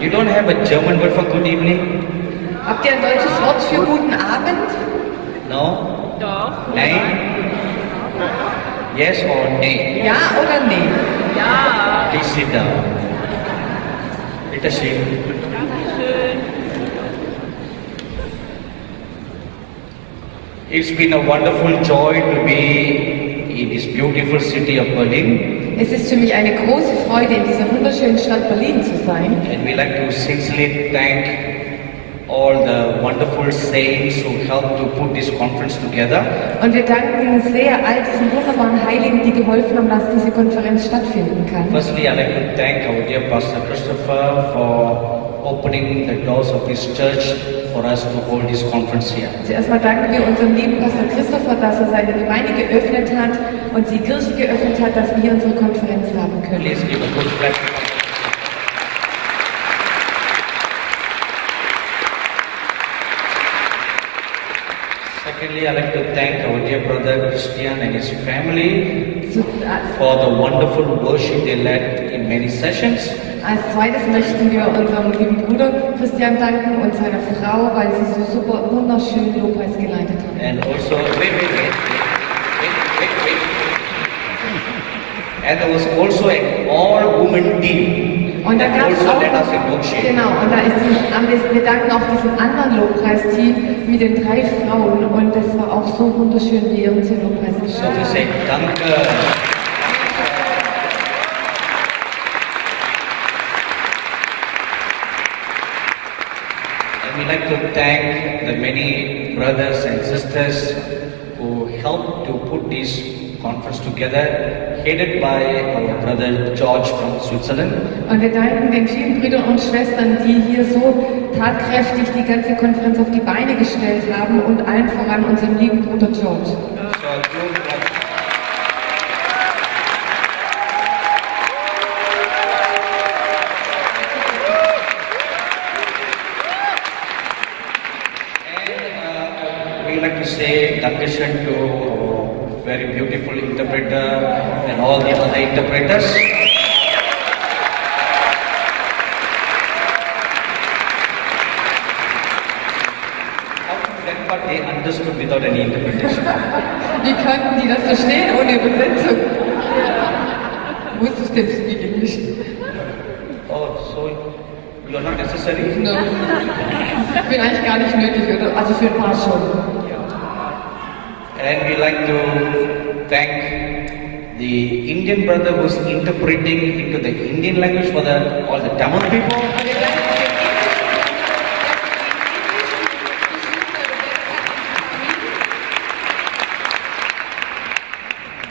You don't have a German word for good evening? Habt ihr ein deutsches Wort für guten Abend? No? Doch. Nein? Yes or nay? Ja oder nee? Ja. Please sit down. Bitte schön. Dankeschön. It's been a wonderful joy to be in this beautiful city of Berlin. Es ist für mich eine große Freude, in dieser wunderschönen Stadt Berlin zu sein. And we like to sincerely thank all the wonderful saints who helped to put this conference together. Und wir danken sehr all diesen wunderbaren Heiligen, die geholfen haben, dass diese Konferenz stattfinden kann. Firstly, I'd like to thank our dear Pastor Christopher for opening the doors of his church for us to hold this conference here. Zuerst mal danken wir unserem lieben Pastor Christopher, dass er seine Gemeinde geöffnet hat und die Kirche geöffnet hat, dass wir unsere Konferenz haben können. Please give a good clap. Secondly, I'd like to thank our dear brother Christian and his family for the wonderful worship they led in many sessions. Als zweites möchten wir unserem lieben Bruder Christian danken und seiner Frau, weil sie so super wunderschön Lobpreis geleitet haben. And also, wait. And there was also an all-woman team Und da that gab es also auch led us in noch, worship. genau, und da ist wir danken auch diesem anderen Lobpreisteam mit den 3 Frauen und das war auch so wunderschön, wie ihr uns den Lobpreis So gestellt we habt. say, danke. And we like to thank the many brothers and sisters who helped to put this conference together, headed by our brother George from Switzerland. Und wir danken den vielen Brüdern und Schwestern, die hier so tatkräftig die ganze Konferenz auf die Beine gestellt haben und allen voran unserem lieben Bruder George. So good. We like to say Dankeschön to our very beautiful interpreter and all the other interpreters. How to that part they understood without any interpretation. Wie konnten die das verstehen ohne Übersetzung? Wusstest du speak English? Oh, so you are not necessary? No. Ich bin eigentlich gar nicht nötig, oder? Also für ein paar schon. And we like to thank the Indian brother who's interpreting into the Indian language for all the Tamil people. Aber wir danken den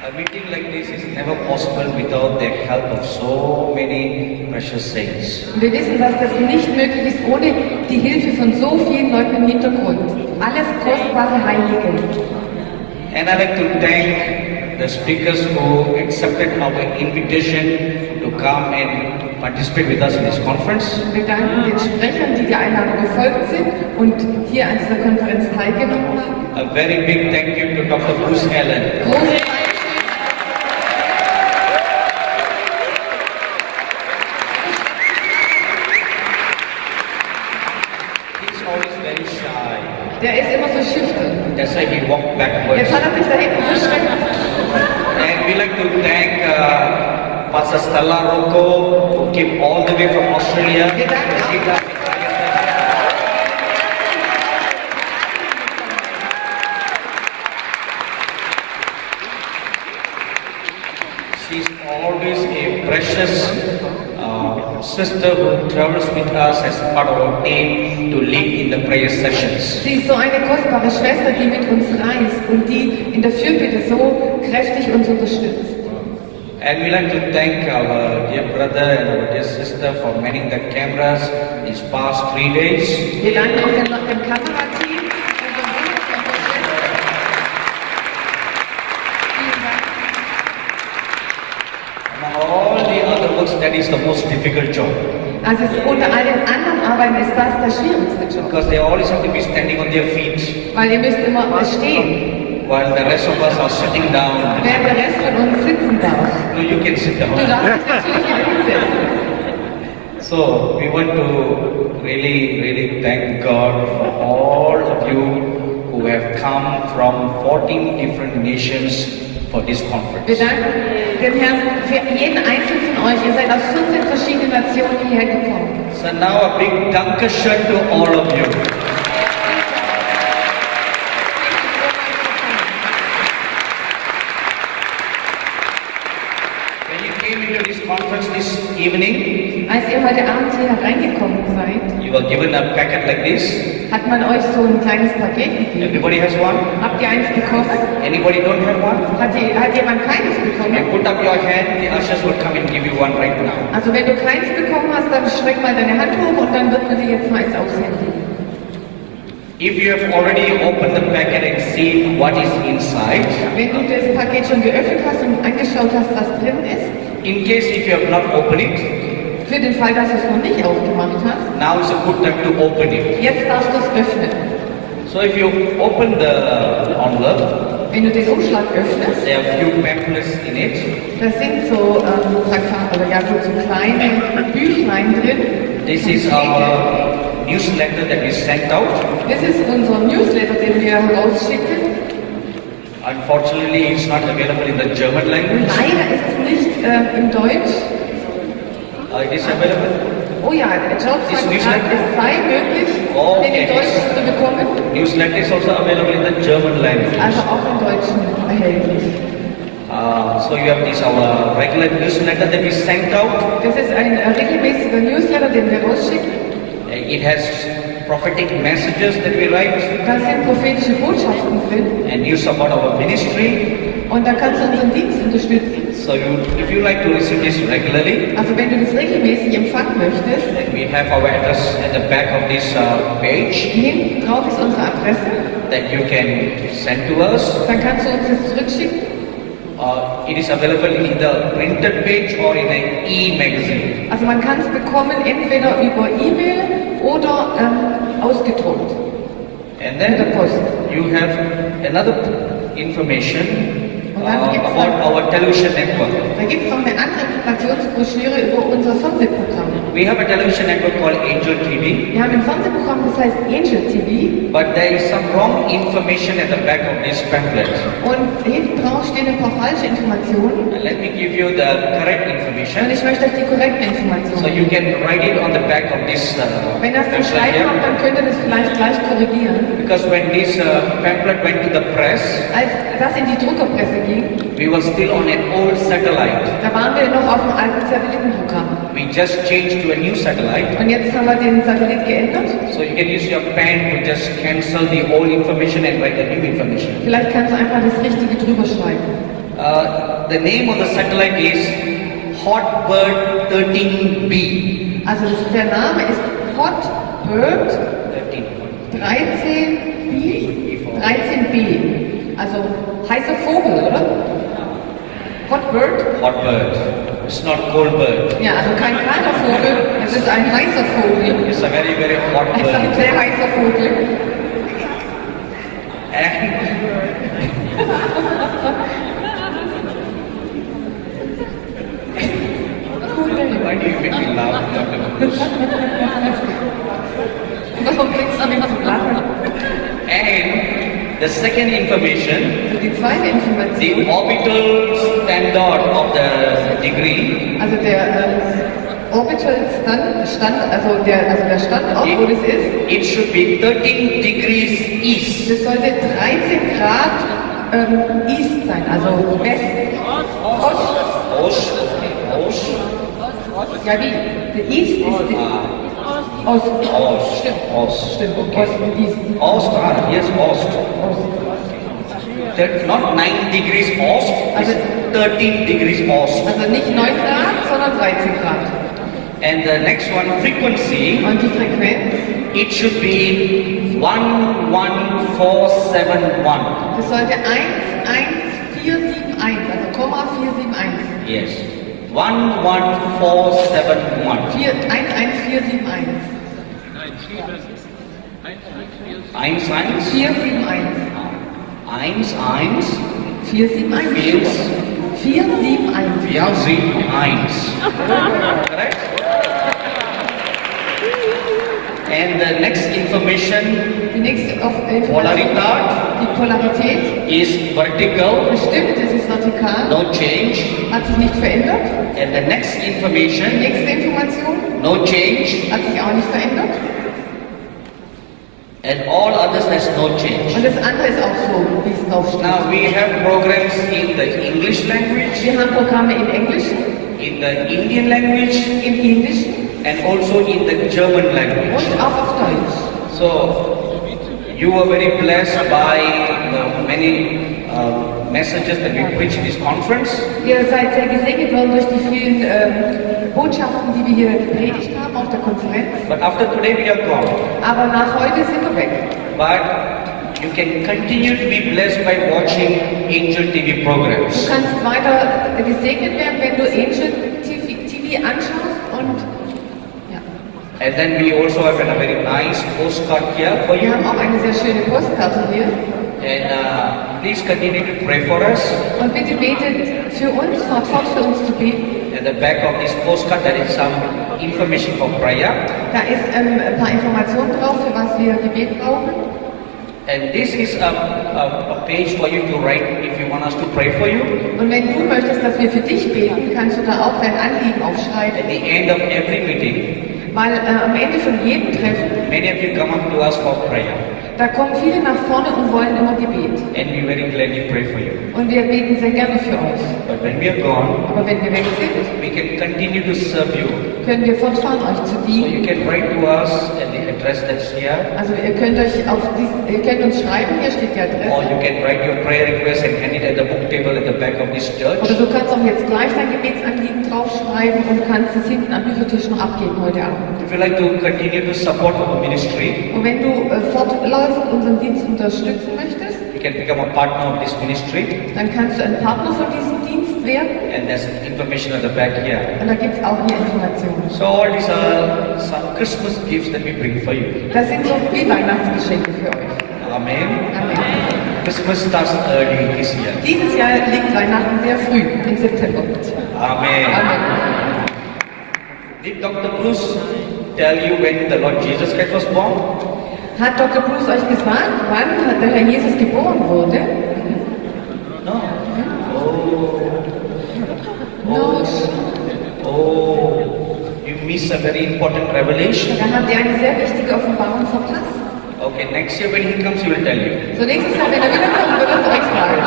A meeting like this is never possible without the help of so many precious saints. Und wir wissen, dass das nicht möglich ist ohne die Hilfe von so vielen Leuten im Hintergrund. Alles kostbare Heilige. And I'd like to thank the speakers who accepted our invitation to come and participate with us in this conference. Wir danken den Sprechern, die der Einladung gefolgt sind und hier an dieser Konferenz teilgenommen haben. A very big thank you to Dr. Bruce Allen. Großes He's always very shy. Der ist immer so schüchtern. That's why he walked backwards. Jetzt hat er sich da hinten verschreckt. And we like to thank Pastor Stella Rocco, who came all the way from Australia. Wir danken auch. She's always a precious sister who travels with us as part of our team to lead in the prayer sessions. Sie ist so eine kostbare Schwester, die mit uns reist und die in der Fürbitte so kräftig uns unterstützt. And we like to thank our dear brother and our dear sister for manning the cameras these past 3 days. Wir danken auch dem Kamerateam. unserem wunderbaren Schwester. Vielen Dank. Among all the other works, that is the most difficult job. Also unter all den anderen Arbeiten ist das der schwierigste Job. Because they always have to be standing on their feet, Weil ihr müsst immer stehen, while the rest of us are sitting down. während der Rest von uns sitzen darf. No, you can sit Du down. darfst dich natürlich wieder hinsetzen. So we want to really thank God for all of you who have come from 14 different nations for this Wir conference. danken dem Herrn für jeden einzelnen von euch. Ihr seid aus 14 verschiedenen Nationen hierher gekommen. So now a big Dankeschön to all of you. When you came into this conference this evening, Als ihr heute Abend hier hereingekommen seid, you were given a packet like this. hat man euch so ein kleines Paket gegeben. Everybody has one. Habt ihr eins bekommen? Anybody don't have one? Hat jemand keines You bekommen? put up your hand, the ushers will come and give you one right now. Also wenn du keins bekommen hast, dann streck mal deine Hand hoch und dann wird man dir jetzt mal eins aushändigen. If you have already opened the packet and seen what is inside, Wenn du das Paket schon geöffnet hast und angeschaut hast, was drin ist, in case if you have not opened it, für den Fall, dass du es noch nicht aufgemacht hast, now is a good time to open it. jetzt darfst du es öffnen. So if you open the envelope, Wenn du den Umschlag öffnest, there are few pamphlets in it. da sind so Plakat, oder ja, so kleine Büchlein drin. This is our newsletter that we sent out. Das ist unser Newsletter, den wir rausschicken. Unfortunately, it's not available in the German language. Leider ist es nicht im Deutsch. It is available. Oh ja, der Job Ist sagt nicht gerade, schlecht? es sei möglich, Okay. den in Deutsch zu bekommen. Newsletter is also available in the German language. Also auch im Deutschen erhältlich. So you have this our regular newsletter that we sent out. Das ist ein regelmäßiger Newsletter, den wir rausschicken. It has prophetic messages that we write Da sind prophetische Botschaften drin. and news about our ministry. Und da kannst du unseren Dienst unterstützen. So if you like to receive this regularly, Also wenn du das regelmäßig empfangen möchtest, then we have our address at the back of this page hinten drauf ist unsere Adresse. that you can send to us. Dann kannst du uns das zurückschicken. It is available in the printed page or in an e-magazine. Also man kann es bekommen entweder über E-Mail oder ausgedruckt. And Mit der then Post. you have another information Und dann gibt's about our television network. Da gibt es noch eine andere Informationsbroschüre über unser Fernsehprogramm. We have a television network called Angel TV, Wir haben ein Fernsehprogramm, das heißt Angel TV. but there is some wrong information at the back of this pamphlet. Und hinten drauf stehen ein paar falsche Informationen. Let me give you the correct Und information ich möchte euch die korrekten so Informationen. you can write it on the back of this Wenn ihr es zum pamphlet Schreiben habt, here. dann könnt ihr das vielleicht gleich korrigieren. Because when this pamphlet went to the press, Als das in die Druckerpresse ging, we were still on an old satellite. da waren wir noch auf dem alten Satellitenprogramm. We just changed to a new satellite. Und jetzt haben wir den Satellit geändert. So you can use your pen to just cancel the old information and write the new information. Vielleicht kannst du einfach das Richtige drüber schreiben. The name of the satellite is Hotbird 13B. Also der Name ist Hotbird 13B. Also heißer Vogel, oder? Hotbird? Hotbird. It's not cold bird. Ja, also kein kalter Vogel, es ist ein heißer Vogel. It's a very hot Es ist ein bird. sehr heißer Vogel. And why do you make me laugh? Warum bringst du mich zum Lachen? And the second information, Also die zweite the Information, orbital standard of the degree, also der Orbital also der Standort, wo das ist, it should be 13 degrees east. das sollte 13 Grad East sein, also West, Ost. Ost. Ja, wie? Der East ist Ost. Ost. Stimmt. Ost. Stimmt, Okay. Ost und East. Ost, yes, Ost. Ost. Not 9 degrees Ost, Also- it's 13 degrees Ost. Also nicht 9 Grad, sondern 13 Grad. And the next one, frequency, Und die Frequenz, it should be 11471. das sollte 11471, also Komma 471. Yes. 11471. 11471. 1, 471. 1, 1, 471. 471. 4, 7, 1. Correct? And the next information, Die nächste Information, Polaritat, die Polarität, is vertical, bestimmt, es ist vertikal, no change. hat sich nicht verändert. And the next Die information, nächste Information no change. hat sich auch nicht verändert. And all others has no change. Und das andere ist auch so, wie es drauf steht. Now we have programs in the English language, Wir haben Programme im Englischen, in the Indian language, im Indischen and also in the German language. und auch auf Deutsch. So you were very blessed by the many messages that we preached in this conference. Ihr seid sehr gesegnet worden durch die vielen Botschaften, die wir hier gepredigt haben auf der Konferenz. But after today we are gone. Aber nach heute sind wir weg. But you can continue to be blessed by watching Angel TV Du programs. kannst weiter gesegnet werden, wenn du Angel TV anschaust und ja. And then we also have a very nice postcard here for Wir you. haben auch eine sehr schöne Postkarte hier. And please continue to pray for us. Und bitte betet für uns, fort für uns zu beten. At the back of this postcard there is some information for prayer. Da ist ein paar Informationen drauf, für was wir Gebet brauchen. And this is a page for you to write if you want us to pray for you. Und wenn du möchtest, dass wir für dich beten, kannst du da auch dein Anliegen aufschreiben. At the end of every meeting, Weil am Ende von jedem Treffen, many of you come up to us for prayer. da kommen viele nach vorne und wollen immer Gebet. And we very gladly pray for you. Und wir beten sehr gerne für euch. But when we are gone, Aber wenn wir weg sind, we can continue to serve you. können wir fortfahren, euch zu So dienen. you can write to us at the address that's here. Also ihr könnt uns schreiben, hier steht die Or Adresse. you can write your prayer request and hand it at the book table at the back of this church. Oder du kannst auch jetzt gleich dein Gebetsanliegen draufschreiben und kannst es hinten am Büchertisch noch abgeben heute Abend. If you like to continue to support our ministry, Und wenn du fortlaufend unseren Dienst unterstützen möchtest, you can become a partner of this ministry. dann kannst du ein Partner von diesem Dienst werden. And there's information at the back here. Und da gibt es auch hier Informationen. So all these are some Christmas gifts that we bring for you. Das sind so wie Weihnachtsgeschenke für euch. Amen. Amen. Christmas starts early this year. Dieses Jahr liegt Weihnachten sehr früh, im September. Amen. Amen. Did Dr. Bruce tell you when the Lord Jesus Christ was born? Hat Dr. Bruce euch gesagt, wann der Herr Jesus geboren wurde? No. No. Oh, you miss a very important revelation. Da habt ihr eine sehr wichtige Offenbarung verpasst. Okay, next year when he comes, he will tell you. So nächstes Jahr, wenn er wiederkommt, wird er es euch sagen.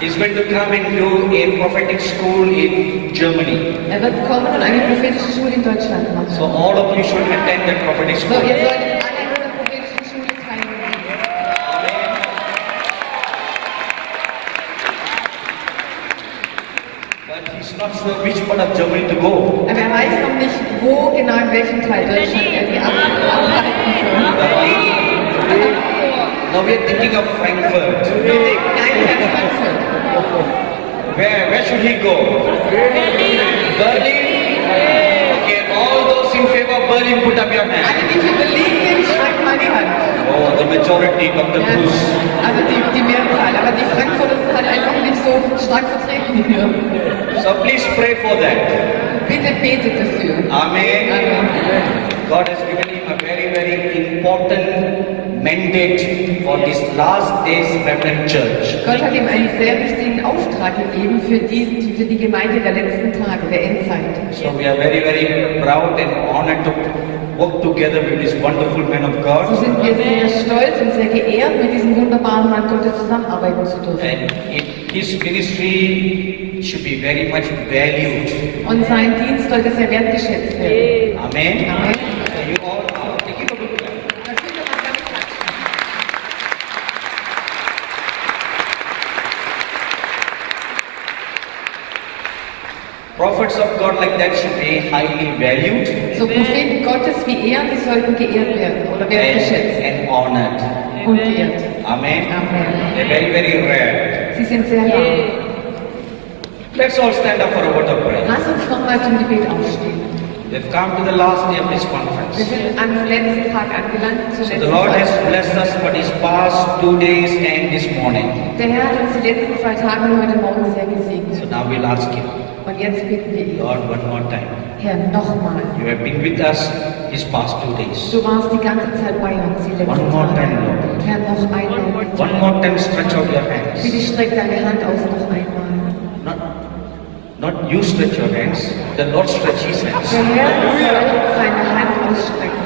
He's going to come and do a prophetic school in Germany. Er wird kommen und eine prophetische Schule in Deutschland So machen. all of you should attend that prophetic So, school. ihr solltet alle in dieser prophetischen Schule teilnehmen. But he's not sure which part of Germany to go. Aber er weiß noch nicht, wo genau in welchem Teil Deutschland er die abhalten soll. Now we are thinking of Frankfurt. Wir denken eigentlich an Frankfurt. Where should he go? Berlin? Okay, all those in favor of Berlin, put up your hand. Alle, die für Berlin sind, schreibt mal die Hand. Oh, the majority, Dr. Ja, Bruce. also die Mehrzahl. Aber die Frankfurter sind halt einfach nicht so stark vertreten hier. So please pray for that. Bitte betet dafür. Amen. Amen. God has given him a very, very important mandate for this last days remnant church. Gott hat ihm einen sehr wichtigen Auftrag gegeben für die Gemeinde der letzten Tage, der Endzeit. So we are very, very proud and honored to work together with this wonderful man of So God. sind wir sehr stolz und sehr geehrt, mit diesem wunderbaren Mann Gottes zusammenarbeiten zu dürfen. And his ministry should be very much valued. Und sein Dienst sollte sehr wertgeschätzt werden. Amen. Amen. You all give him a good clap. Dafür kann man damit klatschen. Prophets of God like that should be highly valued So Propheten Gottes wie er, die sollten geehrt werden oder wertgeschätzt and honored. und geehrt. Amen. Amen. They're very, very rare. Sie sind sehr rar. Let's all stand up for a word of prayer. Lass uns nochmal zum Gebet aufstehen. We've come to the last day of this Wir conference. sind am letzten Tag angelangt, zur The letzten Lord has Zeit. blessed us for these past 2 days and this morning. Der Herr hat uns die letzten 2 Tage und heute Morgen sehr So gesegnet. now we'll ask Him, Und jetzt bitten wir ihn, Lord, one more time. Herr, nochmal. You have been with us these past 2 days. Du warst die ganze Zeit bei uns, die letzten One more Tage. time, Lord. Herr, noch einmal. One more time, stretch out your hands. Bitte streck deine Hand aus noch einmal. Not you stretch your hands, the Lord stretch His hands. Der Herr soll seine Hand ausstrecken.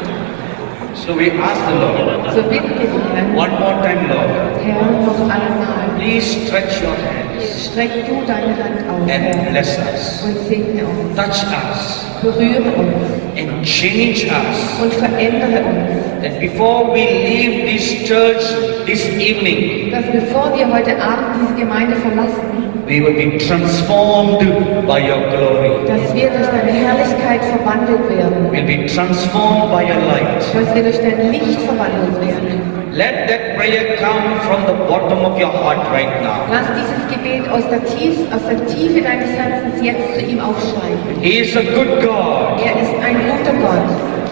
So we ask the Lord, So bitten wir den Herrn. one more time, Lord, Herr, noch einmal. please stretch your hands Streck du deine Hand aus, and Herr, bless us, und segne uns. touch us, Berühre uns and change us. und verändere uns. That before we leave this church this evening, Dass bevor wir heute Abend diese Gemeinde verlassen, we will be transformed by your glory. dass wir durch deine Herrlichkeit verwandelt werden. We'll be transformed by your light. Dass wir durch dein Licht verwandelt werden. Let that prayer come from the bottom of your heart right now. Lass dieses Gebet aus der Tiefe deines Herzens jetzt zu ihm aufsteigen. He is a good God. Er ist ein guter Gott.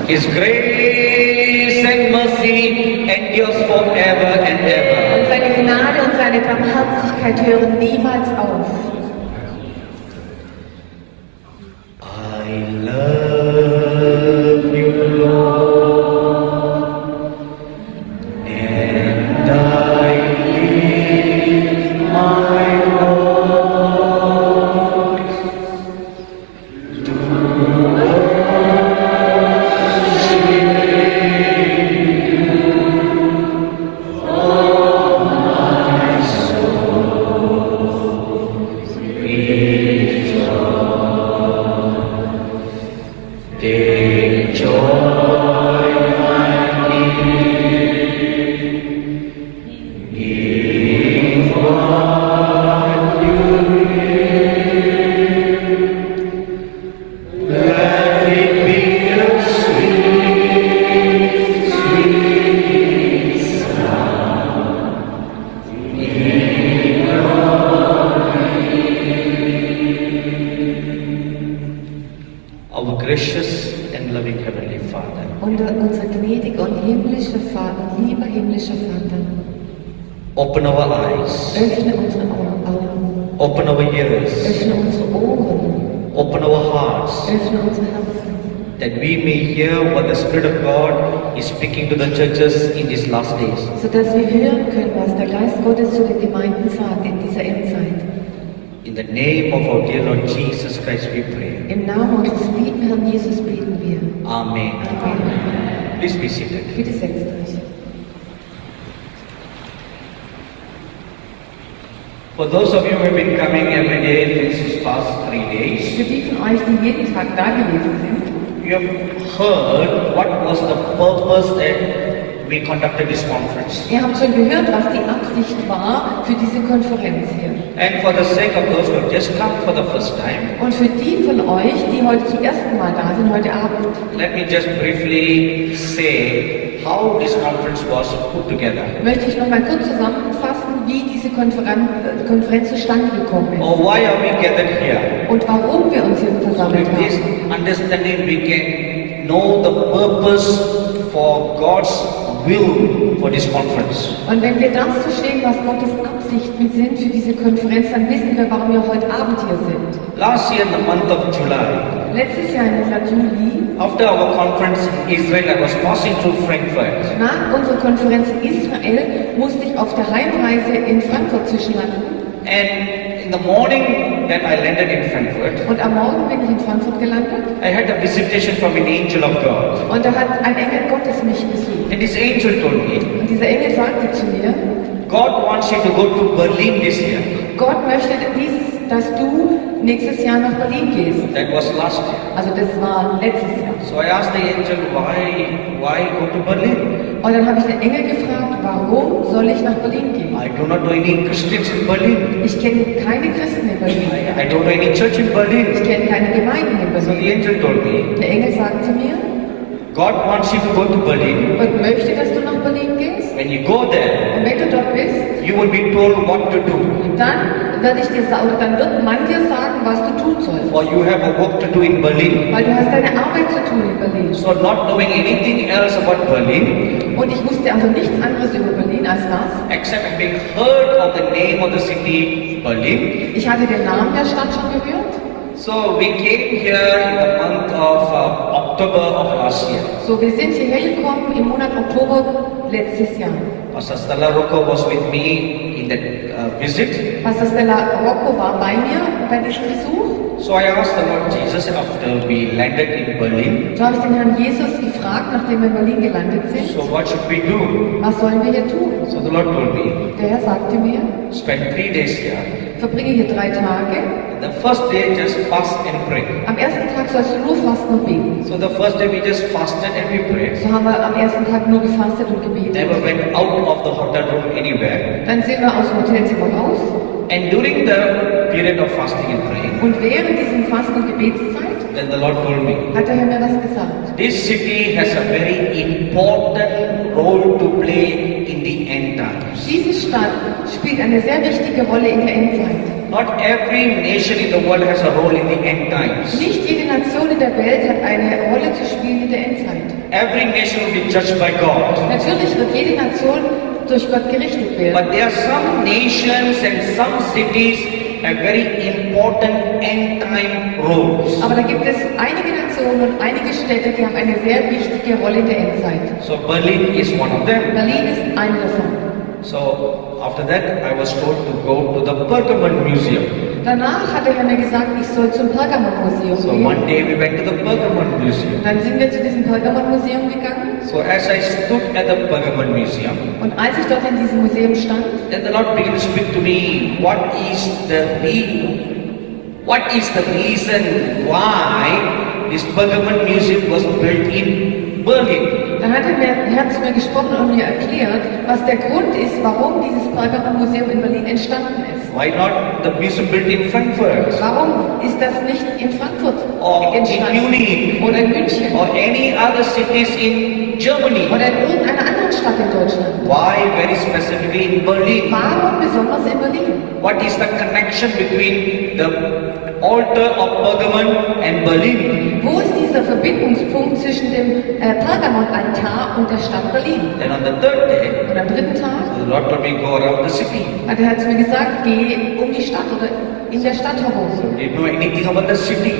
His grace and mercy endures forever and ever. Und seine Gnade und seine Barmherzigkeit hören niemals auf. I love you, Lord, and I lift my voice to take joy, my King, in what you give. Let it be a sweet, sweet sound in our gracious and loving Heavenly Father. Unser gnädiger und himmlischer Vater, lieber himmlischer Vater, Open our eyes, öffne unsere Augen, open our ears, öffne unsere Ohren, open our hearts, öffne unsere Herzen, that we may hear what the Spirit of God is speaking to the churches in these last days. sodass wir hören können, was der Geist Gottes zu den Gemeinden sagt in dieser Endzeit. In the name of our dear Lord Jesus Christ we pray. Im Namen unseres lieben Herrn Jesus beten wir. Amen. Amen. Please be seated. Bitte setzt euch. For those of you who have been coming every day these past 3 days, Für die von euch, die jeden Tag da gewesen sind, you have heard what was the purpose that we conducted this conference. ihr habt schon gehört, was die Absicht war für diese Konferenz hier. And for the sake of those who have just come for the first time, Und für die von euch, die heute zum ersten Mal da sind, heute Abend, let me just briefly say how this conference was put together. möchte ich noch mal kurz zusammenfassen, wie diese Konferenz zustande gekommen ist. Or why are we gathered here? Und warum wir uns hier versammelt With this haben. understanding, we can know the purpose for God's will for this conference. Und wenn wir das verstehen, was Gottes Absichten sind für diese Konferenz, dann wissen wir, warum wir heute Abend hier sind. Last year, in the month of July, Letztes Jahr im Monat Juli, after our conference in Israel, I was passing through Frankfurt. nach unserer Konferenz in Israel, musste ich auf der Heimreise in Frankfurt zwischenlanden. And in the morning that I landed in Frankfurt, Und am Morgen bin ich in Frankfurt gelandet. I had a visitation from an angel of God. Und da hat ein Engel Gottes mich besucht. And this angel told me, Und dieser Engel sagte zu mir, God wants you to go to Berlin this year. Gott möchte dass du nächstes Jahr nach Berlin gehst. That was last year. Also das war letztes Jahr. So I asked the angel, why go to Berlin? Und dann habe ich den Engel gefragt, warum soll ich nach Berlin gehen? I do not know any Christians in Berlin. Ich kenne keine Christen in Berlin. I don't know any church in Berlin. Ich kenne keine Gemeinden in So the Berlin. angel told me, Der Engel sagte mir, God wants you to go to Berlin. Gott möchte, dass du nach Berlin gehst. When you go there, Und wenn du dort bist, you will be told what to do. dann wird man dir sagen, was du tun sollst. For you have a work to do in Berlin. Weil du hast deine Arbeit zu tun in Berlin. So not knowing anything else about Berlin, Und ich wusste also nichts anderes über Berlin als das. except having heard of the name of the city, Berlin. Ich hatte den Namen der Stadt schon gehört. So we came here in the month of October of last year. So, wir sind hierher gekommen im Monat Oktober letztes Jahr. Pastor Stella Rocco was with me in that visit. Pastor Stella Rocco war bei mir bei diesem Besuch. So I asked the Lord Jesus after we landed in Berlin. So habe ich den Herrn Jesus gefragt, nachdem wir in Berlin gelandet sind. So what should we do? Was sollen wir hier tun? So the Lord told me, Der Herr sagte mir, spend 3 days here. verbringe hier 3 Tage. The first day just fast and pray. Am ersten Tag sollst du nur fasten und beten. So the first day we just fasted and we prayed. So haben wir am ersten Tag nur gefastet und gebetet. Never went out of the hotel room anywhere. Dann sind wir aus dem Hotelzimmer raus. And during the period of fasting and praying, Und während diesem Fasten- und Gebetszeit then the Lord told me, hat der Herr mir das gesagt. this city has a very important role to play in the end times. Diese Stadt spielt eine sehr wichtige Rolle in der Endzeit. Not every nation in the world has a role in the end times. Nicht jede Nation in der Welt hat eine Rolle zu spielen in der Endzeit. Every nation will be judged by God. Natürlich wird jede Nation durch Gott gerichtet werden. But there are some nations and some cities have very important end time roles. Aber da gibt es einige Nationen und einige Städte, die haben eine sehr wichtige Rolle in der Endzeit. So Berlin is one of them. Berlin ist eine davon. So after that I was told to go to the Pergamon Museum. Danach hat der Herr mir gesagt, ich soll zum Pergamon-Museum So gehen. one day we went to the Pergamon Museum. Dann sind wir zu diesem Pergamon-Museum gegangen. So as I stood at the Pergamon Museum, Und als ich dort in diesem Museum stand, then the Lord began to speak to me. What is the reason why this Pergamon Museum was built in Berlin? dann hat der Herr zu mir gesprochen und mir erklärt, was der Grund ist, warum dieses Pergamon-Museum in Berlin entstanden ist. Why not the museum built in Frankfurt Warum ist das nicht in Frankfurt or in entstanden? Munich Oder in München? or any other cities in Germany? Oder in irgendeiner anderen Stadt in Deutschland? Why very specifically in Berlin? Warum besonders in Berlin? What is the connection between the altar of Pergamon and Berlin? Wo ist dieser Verbindungspunkt zwischen dem Pergamon-Altar und der Stadt Berlin? Then on the third day, Und am dritten Tag the Lord told me go around the city. hat der Herr zu mir gesagt, geh um die Stadt oder in der Stadt herum. Didn't know anything about the city.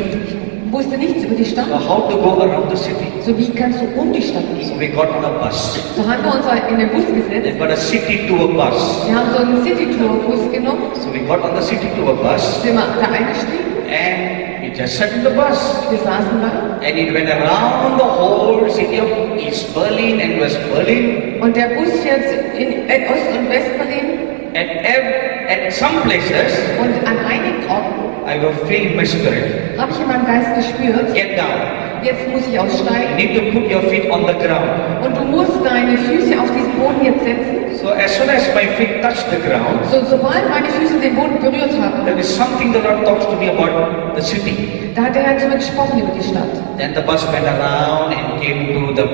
Ich wusste nichts über die Stadt. So how to go around the city? So wie kannst du um die Stadt So gehen? we got on a bus. So haben wir uns in den Bus gesetzt. They got a city tour bus. Wir haben so einen City-Tour-Bus genommen. So we got on the city tour bus Sind wir da eingestiegen. and we just sat in the bus. Wir saßen da. And it went around the whole city of East Berlin and West Berlin. Und der Bus fährt in Ost- und West-Berlin. At some places, Und an einigen Orten I will feel in my spirit. habe ich in meinem Geist gespürt, Get down. jetzt muss ich You aussteigen. need to put your feet on the ground. Und du musst deine Füße auf diesen Boden jetzt setzen. So as soon as my feet touch the ground, So, sobald meine Füße den Boden berührt haben, there is something the Lord talks to me about the city. da hat der Herr zu mir gesprochen über die Stadt. Then the bus went around and came to the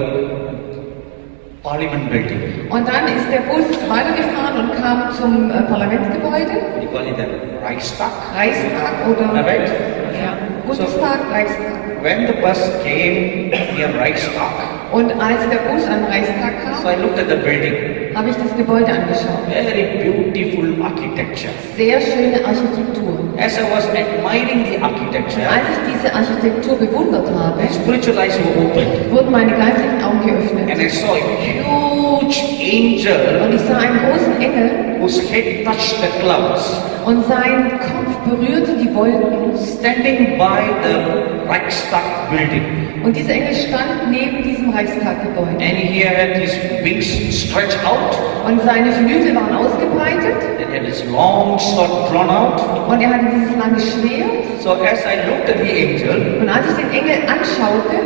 Parliament building. Und dann ist der Bus weitergefahren und kam zum Parlamentsgebäude, We call it the Reichstag. Reichstag oder Am I right? ja, Bundestag, Reichstag. When the bus came near Reichstag, Und als der Bus an Reichstag so kam, I looked at the building. habe ich das Gebäude angeschaut. Very beautiful architecture. Sehr schöne Architektur. As I was admiring the architecture, Als ich diese Architektur bewundert habe, my spiritual eyes were opened. wurden meine geistlichen Augen And geöffnet. I saw a huge angel Und ich sah einen großen Engel whose head touched the clouds, und sein Kopf berührte die Wolken. standing by the Reichstag building. Und dieser Engel stand neben diesem Reichstaggebäude. And he had his wings stretched out, Und seine Flügel waren ausgebreitet and he had his long sword drawn out. und er hatte dieses lange Schwert. So as I looked at the angel, Und als ich den Engel anschaute,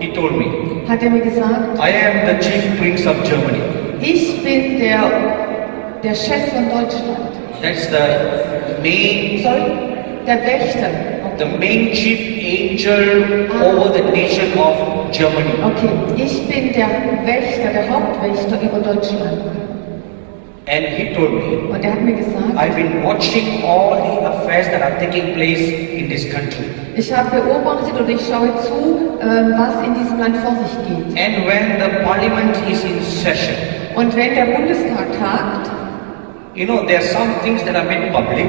he told me, hat er mir gesagt, I am the chief prince of Germany. ich bin der Chef von Deutschland. That's the main, Der Wächter. the main chief angel over the nation of Germany. Okay, ich bin der Wächter, der Hauptwächter über Deutschland. And he told me, Und er hat mir gesagt, I've been watching all the affairs that are taking place in this country. ich habe beobachtet oder ich schaue zu, was in diesem Land vor sich geht. And when the parliament is in session, Und wenn der Bundestag tagt, you know, there are some things that are made public,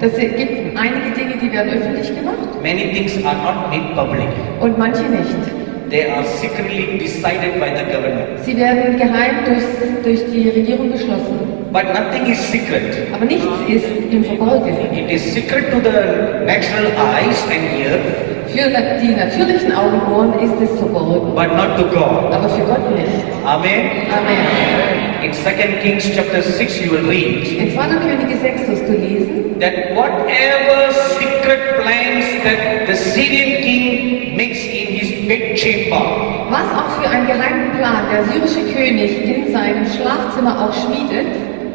das gibt einige Dinge, die werden öffentlich gemacht many things are not made public. und manche nicht. they are secretly decided by the government. Sie werden geheim durch die Regierung beschlossen. But nothing is secret. Aber nichts ist im Verborgenen. It is secret to the natural eyes and ear, Für die natürlichen Augen und Ohren ist es verborgen, but not to God. aber für Gott nicht. Amen. Amen. In 2 Kings chapter 6 you will read In 2. Könige 6 wirst du lesen, that whatever secret plans that the Syrian king makes in his bedchamber, was auch für einen geheimen Plan der syrische König in seinem Schlafzimmer auch schmiedet,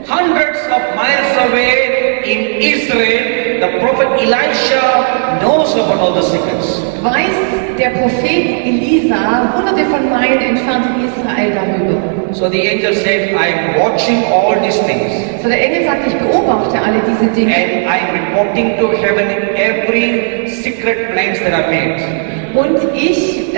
hundreds of miles away in Israel, the prophet Elisha knows about all the secrets. weiß der Prophet Elisa hunderte von Meilen entfernt in Israel darüber. So the angel said, I am watching all these things So der Engel sagt, ich beobachte alle diese Dinge and I am reporting to heaven every secret plans that are made. und ich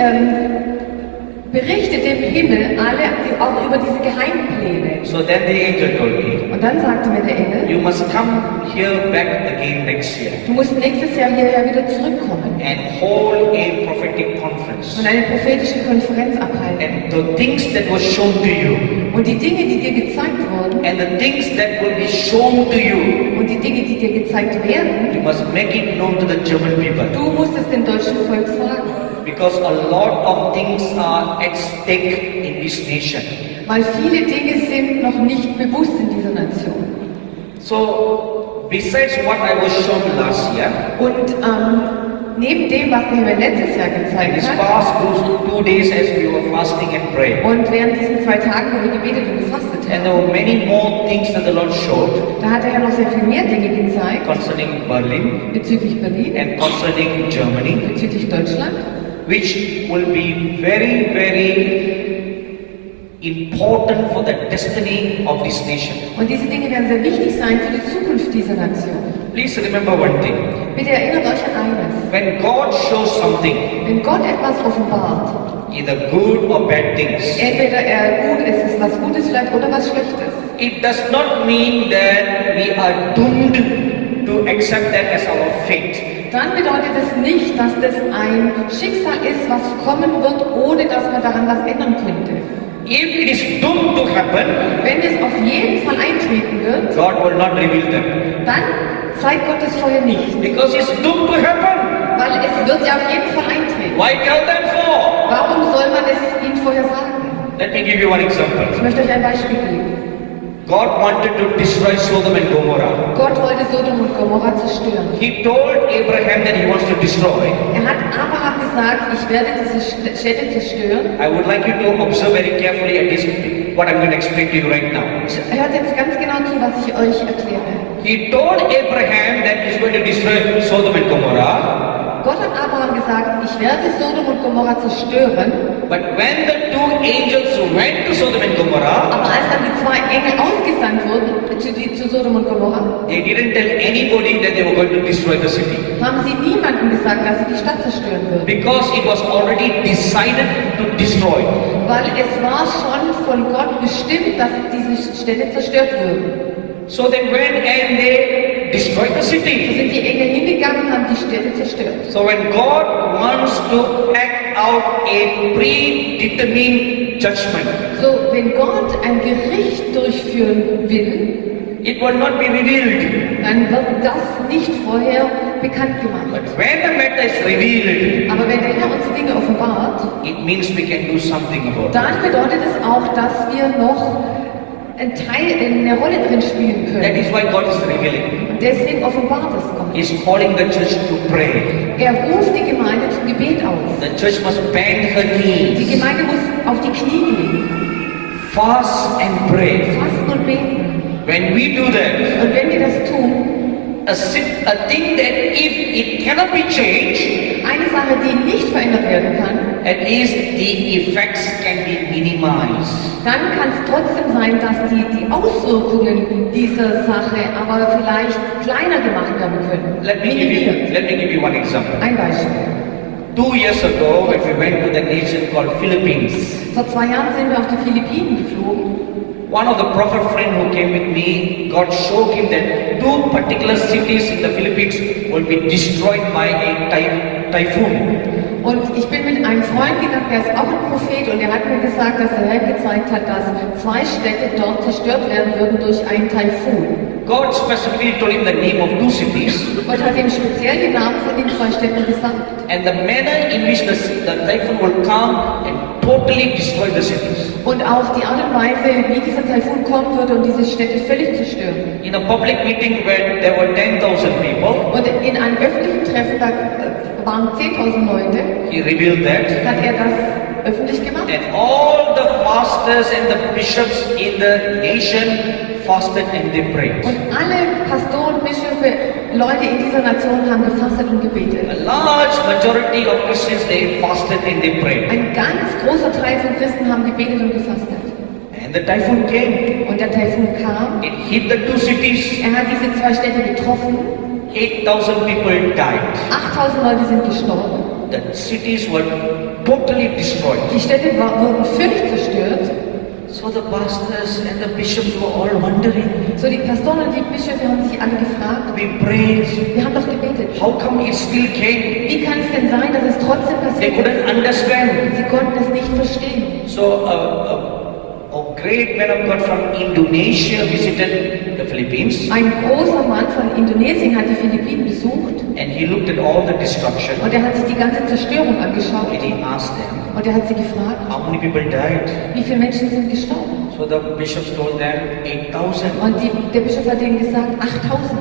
berichte dem Himmel alle auch über diese Geheimpläne. So then the angel told me, Und dann sagte mir der Engel, you must come here back again next year du musst nächstes Jahr hierher wieder zurückkommen and hold a prophetic conference. und eine prophetische Konferenz abhalten. And the things that were shown to you Und die Dinge, die dir gezeigt wurden and the things that will be shown to you, und die Dinge, die dir gezeigt werden, you must make it known to the German people. du musst es dem deutschen Volk sagen. Because a lot of things are at stake in this nation. Weil viele Dinge sind noch nicht bewusst in dieser Nation. So, besides what I was shown last year, Und neben dem, was der Himmel letztes Jahr and gezeigt this hat, past 2 days as we were fasting and praying, und während diesen 2 Tagen, wo wir gebetet und gefastet and there haben, were many more things that the Lord showed da hat er ja noch sehr viel mehr Dinge gezeigt concerning Berlin bezüglich Berlin, and concerning Germany, bezüglich Deutschland, which will be very, very important for the destiny of this nation. und diese Dinge werden sehr wichtig sein für die Zukunft dieser Nation. Please remember one thing. Bitte erinnert euch an eines. When God shows something, Wenn Gott etwas offenbart, either good or bad things, entweder es ist was Gutes vielleicht oder was Schlechtes, it does not mean that we are doomed to accept that as our fate. dann bedeutet es nicht, dass das ein Schicksal ist, was kommen wird, ohne dass man daran was ändern könnte. If it is doomed to happen, Wenn es auf jeden Fall eintreten wird, God will not reveal them. dann zeigt Gott es vorher nicht. Because it's doomed to happen. Weil es wird ja auf jeden Fall eintreten. Why tell them for? Warum soll man es ihnen vorher sagen? Let me give you one example. Ich möchte euch ein Beispiel geben. God wanted to destroy Sodom and Gomorrah. Gott wollte Sodom und Gomorra zerstören. He told Abraham that he wants to destroy. Er hat Abraham gesagt, ich werde diese Städte zerstören. I would like you to observe very carefully at this what I'm going to explain to you right now. Hört jetzt ganz genau zu, was ich euch erkläre. He told Abraham that he's going to destroy Sodom and Gomorrah. Gott hat Abraham gesagt, ich werde Sodom und Gomorra zerstören. But when the 2 angels went to Sodom and Gomorrah, Aber als dann die 2 Engel ausgesandt wurden zu Sodom und Gomorra, they didn't tell anybody that they were going to destroy the city. haben sie niemandem gesagt, dass sie die Stadt zerstören würden. Because it was already decided to destroy. Weil es war schon von Gott bestimmt, dass diese Städte zerstört würden. So they went and they destroyed the So city. sind die Engel hingegangen und haben die Städte zerstört. So when God wants to act out a predetermined judgment, So, wenn Gott ein Gericht durchführen will, it will not be revealed. dann wird das nicht vorher bekannt gemacht. But when the matter is revealed, Aber wenn der Herr uns Dinge offenbart, it means we can do something about it. dann bedeutet es auch, dass wir noch eine Rolle drin spielen That können. is why God is revealing. Und deswegen offenbart es Gott. He's calling the church to pray. Er ruft die Gemeinde zum Gebet auf. The church must bend her Die knees, Gemeinde muss auf die Knie gehen, fast and pray. fasten und beten. When we do that, Und wenn wir das tun, a thing that if it cannot be changed, eine Sache, die nicht verändert werden kann, at least the effects can be minimized. dann kann es trotzdem sein, dass die Auswirkungen dieser Sache aber vielleicht kleiner gemacht werden können. Minimiert. Let me give you one example. Ein Beispiel. 2 years ago, when we went to the nation called Philippines, Vor 2 Jahren sind wir auf die Philippinen geflogen. one of the prophet friend who came with me, God showed him that 2 particular cities in the Philippines will be destroyed by a typhoon. Und ich bin mit einem Freund gegangen, der ist auch ein Prophet, und er hat mir gesagt, dass der Herr gezeigt hat, dass 2 Städte dort zerstört werden würden durch einen Taifun. God specifically told him the name of 2 cities Gott hat ihm speziell die Namen von den 2 Städten gesagt. and the manner in which the typhoon will come and totally destroy the cities. Und auch die Art und Weise, wie dieser Taifun kommen würde und diese Städte völlig zerstören. In a public meeting where there were 10,000 people, Und in einem öffentlichen Treffen, da waren 10.000 Leute, he revealed that. hat er das öffentlich gemacht. And all the pastors and the bishops in the nation fasted and they prayed. Und alle Pastoren, Bischöfe, Leute in dieser Nation haben gefastet und gebetet. A large majority of Christians, they fasted and they prayed. Ein ganz großer Teil von Christen haben gebetet und gefastet. And the typhoon came. Und der Taifun kam, It hit the 2 cities. er hat diese 2 Städte getroffen, 8,000 people died. 8.000 Leute sind gestorben, The cities were totally destroyed. die Städte wurden völlig zerstört. So the pastors and the bishops were all wondering. So, die Pastoren und die Bischöfe haben sich alle gefragt, We prayed. wir haben doch gebetet, How come it still came? wie kann es denn sein, dass es trotzdem They passiert couldn't ist? understand. Sie konnten es nicht verstehen. So a great man of God from Indonesia visited the Philippines Ein großer Mann von Indonesien hat die Philippinen besucht and he looked at all the destruction und er hat sich die ganze Zerstörung angeschaut and he asked them, und er hat sie gefragt, how many people died? wie viele Menschen sind gestorben? So the bishops told them 8,000. Und der Bischof hat ihnen gesagt, 8.000.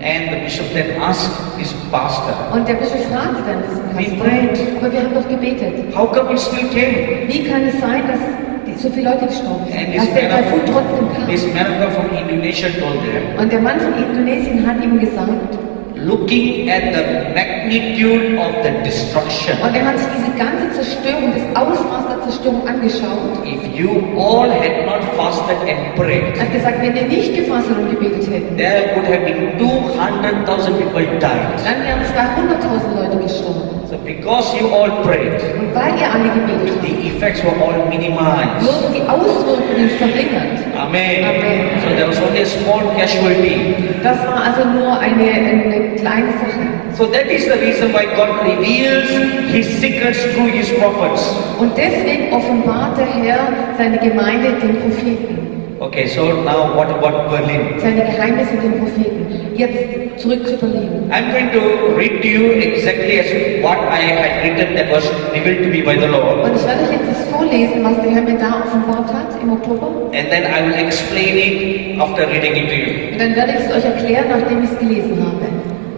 And the bishop then asked his pastor, Und der Bischof fragte dann diesen We Pastor, prayed. aber wir haben doch gebetet. How come it still came? Wie kann es sein, dass so viele Leute gestorben And sind? Dass der Taifun trotzdem kam. this man of God from Indonesia told them, Und der Mann von Indonesien hat ihm gesagt, looking at the magnitude of the destruction, und er hat sich diese ganze Zerstörung, das Ausmaß der Zerstörung angeschaut, if you all had not fasted and prayed, hat gesagt, wenn ihr nicht gefastet und gebetet hätten, there would have been 200,000 people died. dann wären 200.000 Leute gestorben. So because you all prayed, Und weil ihr alle gebetet habt, the effects were all minimized. wurden die Auswirkungen verringert. Amen. Amen. So there was only a small casualty. Das war also nur eine kleine Sache. So that is the reason why God reveals His secrets through His prophets. Und deswegen offenbart der Herr seine Gemeinde den Propheten. Okay, so now what about Berlin? Seine Geheimnisse den Propheten. Jetzt zurück zu Berlin. I'm going to read to you exactly as what I had written that was revealed to me by the Lord. Und ich werde euch jetzt das vorlesen, was der Herr mir da offenbart hat im Oktober. And then I will explain it after reading it to you. Und dann werde ich es euch erklären, nachdem ich es gelesen habe.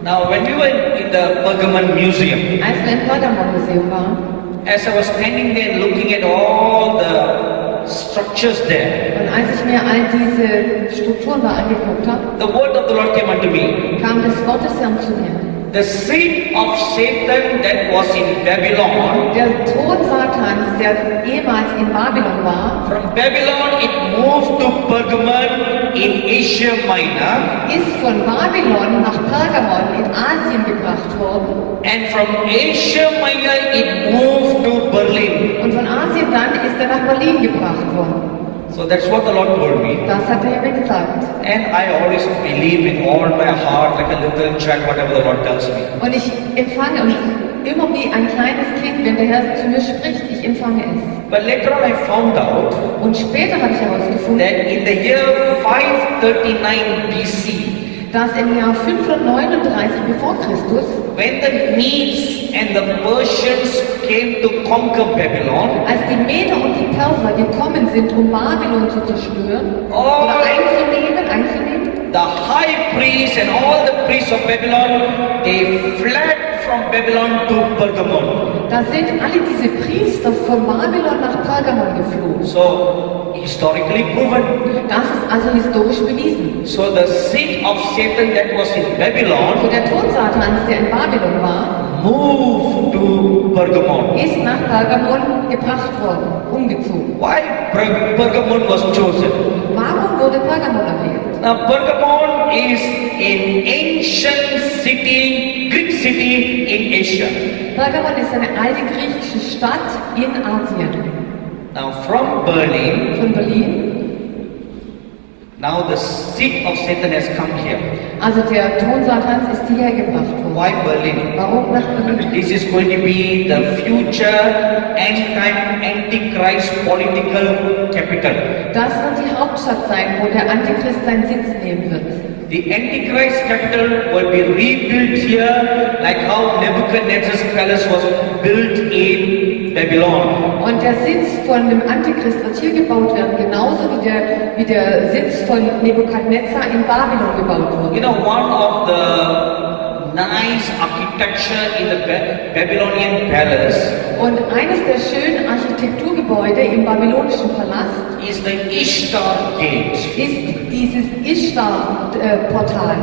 Now, when we were in the Pergamon Museum, Als wir im Pergamon-Museum waren, as I was standing there looking at all the structures there, und als ich mir all diese Strukturen da angeguckt habe, the word of the Lord came unto me. kam das Wort des Herrn zu mir. The seat of Satan that was in Babylon, Der Thron Satans, der ehemals in Babylon war, from Babylon it moved to Pergamon in Asia Minor, ist von Babylon nach Pergamon in Asien gebracht worden. and from Asia Minor it moved to Berlin. Und von Asien dann ist er nach Berlin gebracht worden. So that's what the Lord told me. Das hat er mir gesagt. And I always believe with all my heart, like a little child, whatever the Lord tells me. Und ich empfange, und immer wie ein kleines Kind, wenn der Herr zu mir spricht, ich empfange es. But later on I found out Und später habe ich herausgefunden, that in the year 539 BC, dass im Jahr 539 bevor Christus, when the Medes and the Persians came to conquer Babylon, als die Meder und die Perser gekommen sind, um Babylon zu zerstören Oh. oder einzunehmen, the high priests and all the priests of Babylon, they fled from Babylon to Pergamon. da sind alle diese Priester von Babylon nach Pergamon geflohen. So, historically proven. Das ist also historisch bewiesen. So the seat of Satan that was in So Babylon der Thron Satans, der in Babylon war, moved to Pergamon. ist nach Pergamon gebracht worden, umgezogen. Why Pergamon was chosen? Warum wurde Pergamon erwählt? Now Pergamon is an ancient city, Greek city in Asia. Pergamon ist eine alte griechische Stadt in Asien. Now from Berlin, Von Berlin Now the seed of Satan has come here. Also der Thron Satans ist hierher gebracht worden. Why Berlin? Warum nach Berlin? This is going to be the future end-time Antichrist political capital. Das wird die Hauptstadt sein, wo der Antichrist seinen Sitz nehmen wird. The Antichrist capital will be rebuilt here, like how Nebuchadnezzar's palace was built in Babylon. Und der Sitz von dem Antichrist wird hier gebaut werden, genauso wie der Sitz von Nebukadnezar in Babylon gebaut wurde. You know, one of the nice architecture in the Babylonian palace Und eines der schönen Architekturgebäude im babylonischen Palast is the Ishtar Gate. ist dieses Ishtar-Portal,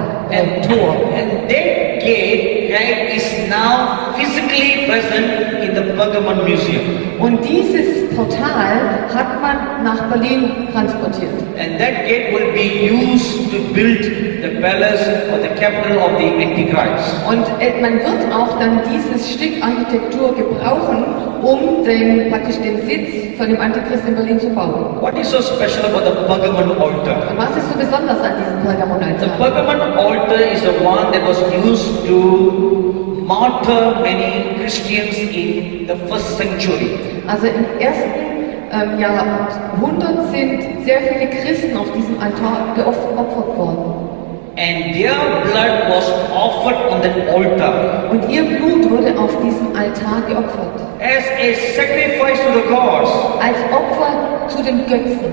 Tor. And that gate is now physically present in the Pergamon Museum. Und dieses Portal hat man nach Berlin transportiert. And that gate will be used to build the palace or the capital of the Antichrist. Und man wird auch dann dieses Stück Architektur gebrauchen, um praktisch den Sitz von dem Antichrist in Berlin zu bauen. What is so special about the Pergamon altar? Und was ist so besonders an diesem The Pergamonaltar? Pergamon altar is the one that was used to martyr many Christians in the first century. Also im ersten Jahrhundert sind sehr viele Christen auf diesem Altar geopfert worden. And their blood was offered on that altar Und ihr Blut wurde auf diesem Altar geopfert. as a sacrifice to the gods, Als Opfer zu den Götzen.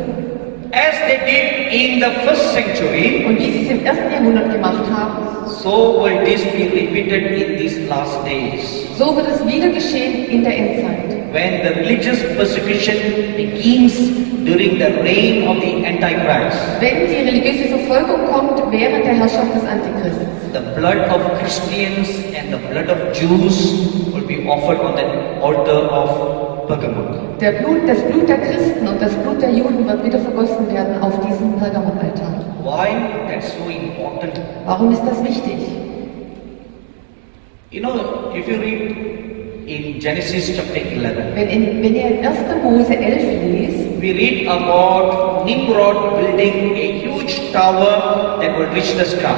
as they did in the first century. Und wie sie es im ersten Jahrhundert gemacht haben, So will this be repeated in these last days. so wird es wieder geschehen in der Endzeit. When the religious persecution begins during the reign of the Antichrist, Wenn die religiöse Verfolgung kommt während der Herrschaft des Antichristen, the blood of Christians and the blood of Jews will be offered on the altar of Pergamon. das Blut der Christen und das Blut der Juden wird wieder vergossen werden auf diesem Pergamonaltar. Why that's so important? Warum ist das wichtig? You know, if you read in Genesis chapter 11, Wenn ihr in 1. Mose 11 liest, we read about Nimrod building a huge tower that will reach the sky.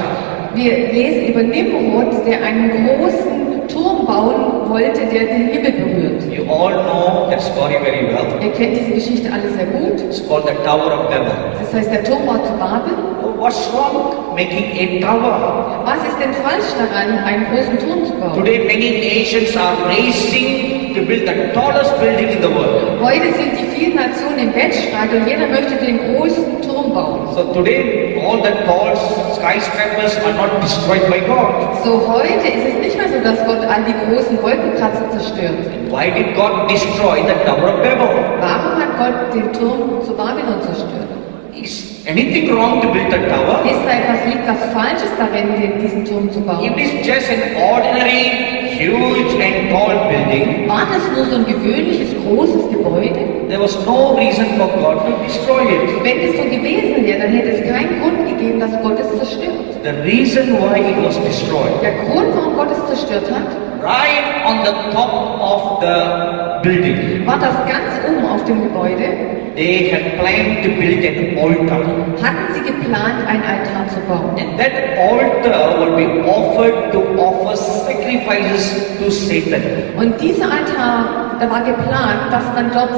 wir lesen über Nimrod, der einen großen Turm bauen wollte, der den Himmel berührt. You all know that story very well. Ihr kennt diese Geschichte alle sehr gut. It's called the Tower of Babel. Das heißt, der Turmbau zu Babel. What's wrong making a tower? Was ist denn falsch daran, einen großen Turm zu bauen? Today many nations are racing to build the tallest building in the world. Heute sind die vielen Nationen im Wettstreit und jeder möchte den größten Turm bauen. So today all the tall skyscrapers are not destroyed by God. So heute ist es nicht mehr so, dass Gott all die großen Wolkenkratzer zerstört. Why did God destroy the Tower of Babel? Warum hat Gott den Turm zu Babylon zerstört? Is anything wrong to build a tower? Liegt was Falsches darin, diesen Turm zu bauen? If it is just an ordinary, huge and tall building, War das nur so ein gewöhnliches, großes Gebäude? there was no reason for God to destroy it. Wenn es so gewesen wäre, dann hätte es keinen Grund gegeben, dass Gott es zerstört. The reason why it was destroyed, Der Grund, warum Gott es zerstört hat, right on the top of the building, war das ganz oben auf dem Gebäude, they had planned to build an altar. hatten sie geplant, einen Altar zu bauen. And that altar will be offered to offer sacrifices to Satan. Und dieser Altar, da war geplant, dass man dort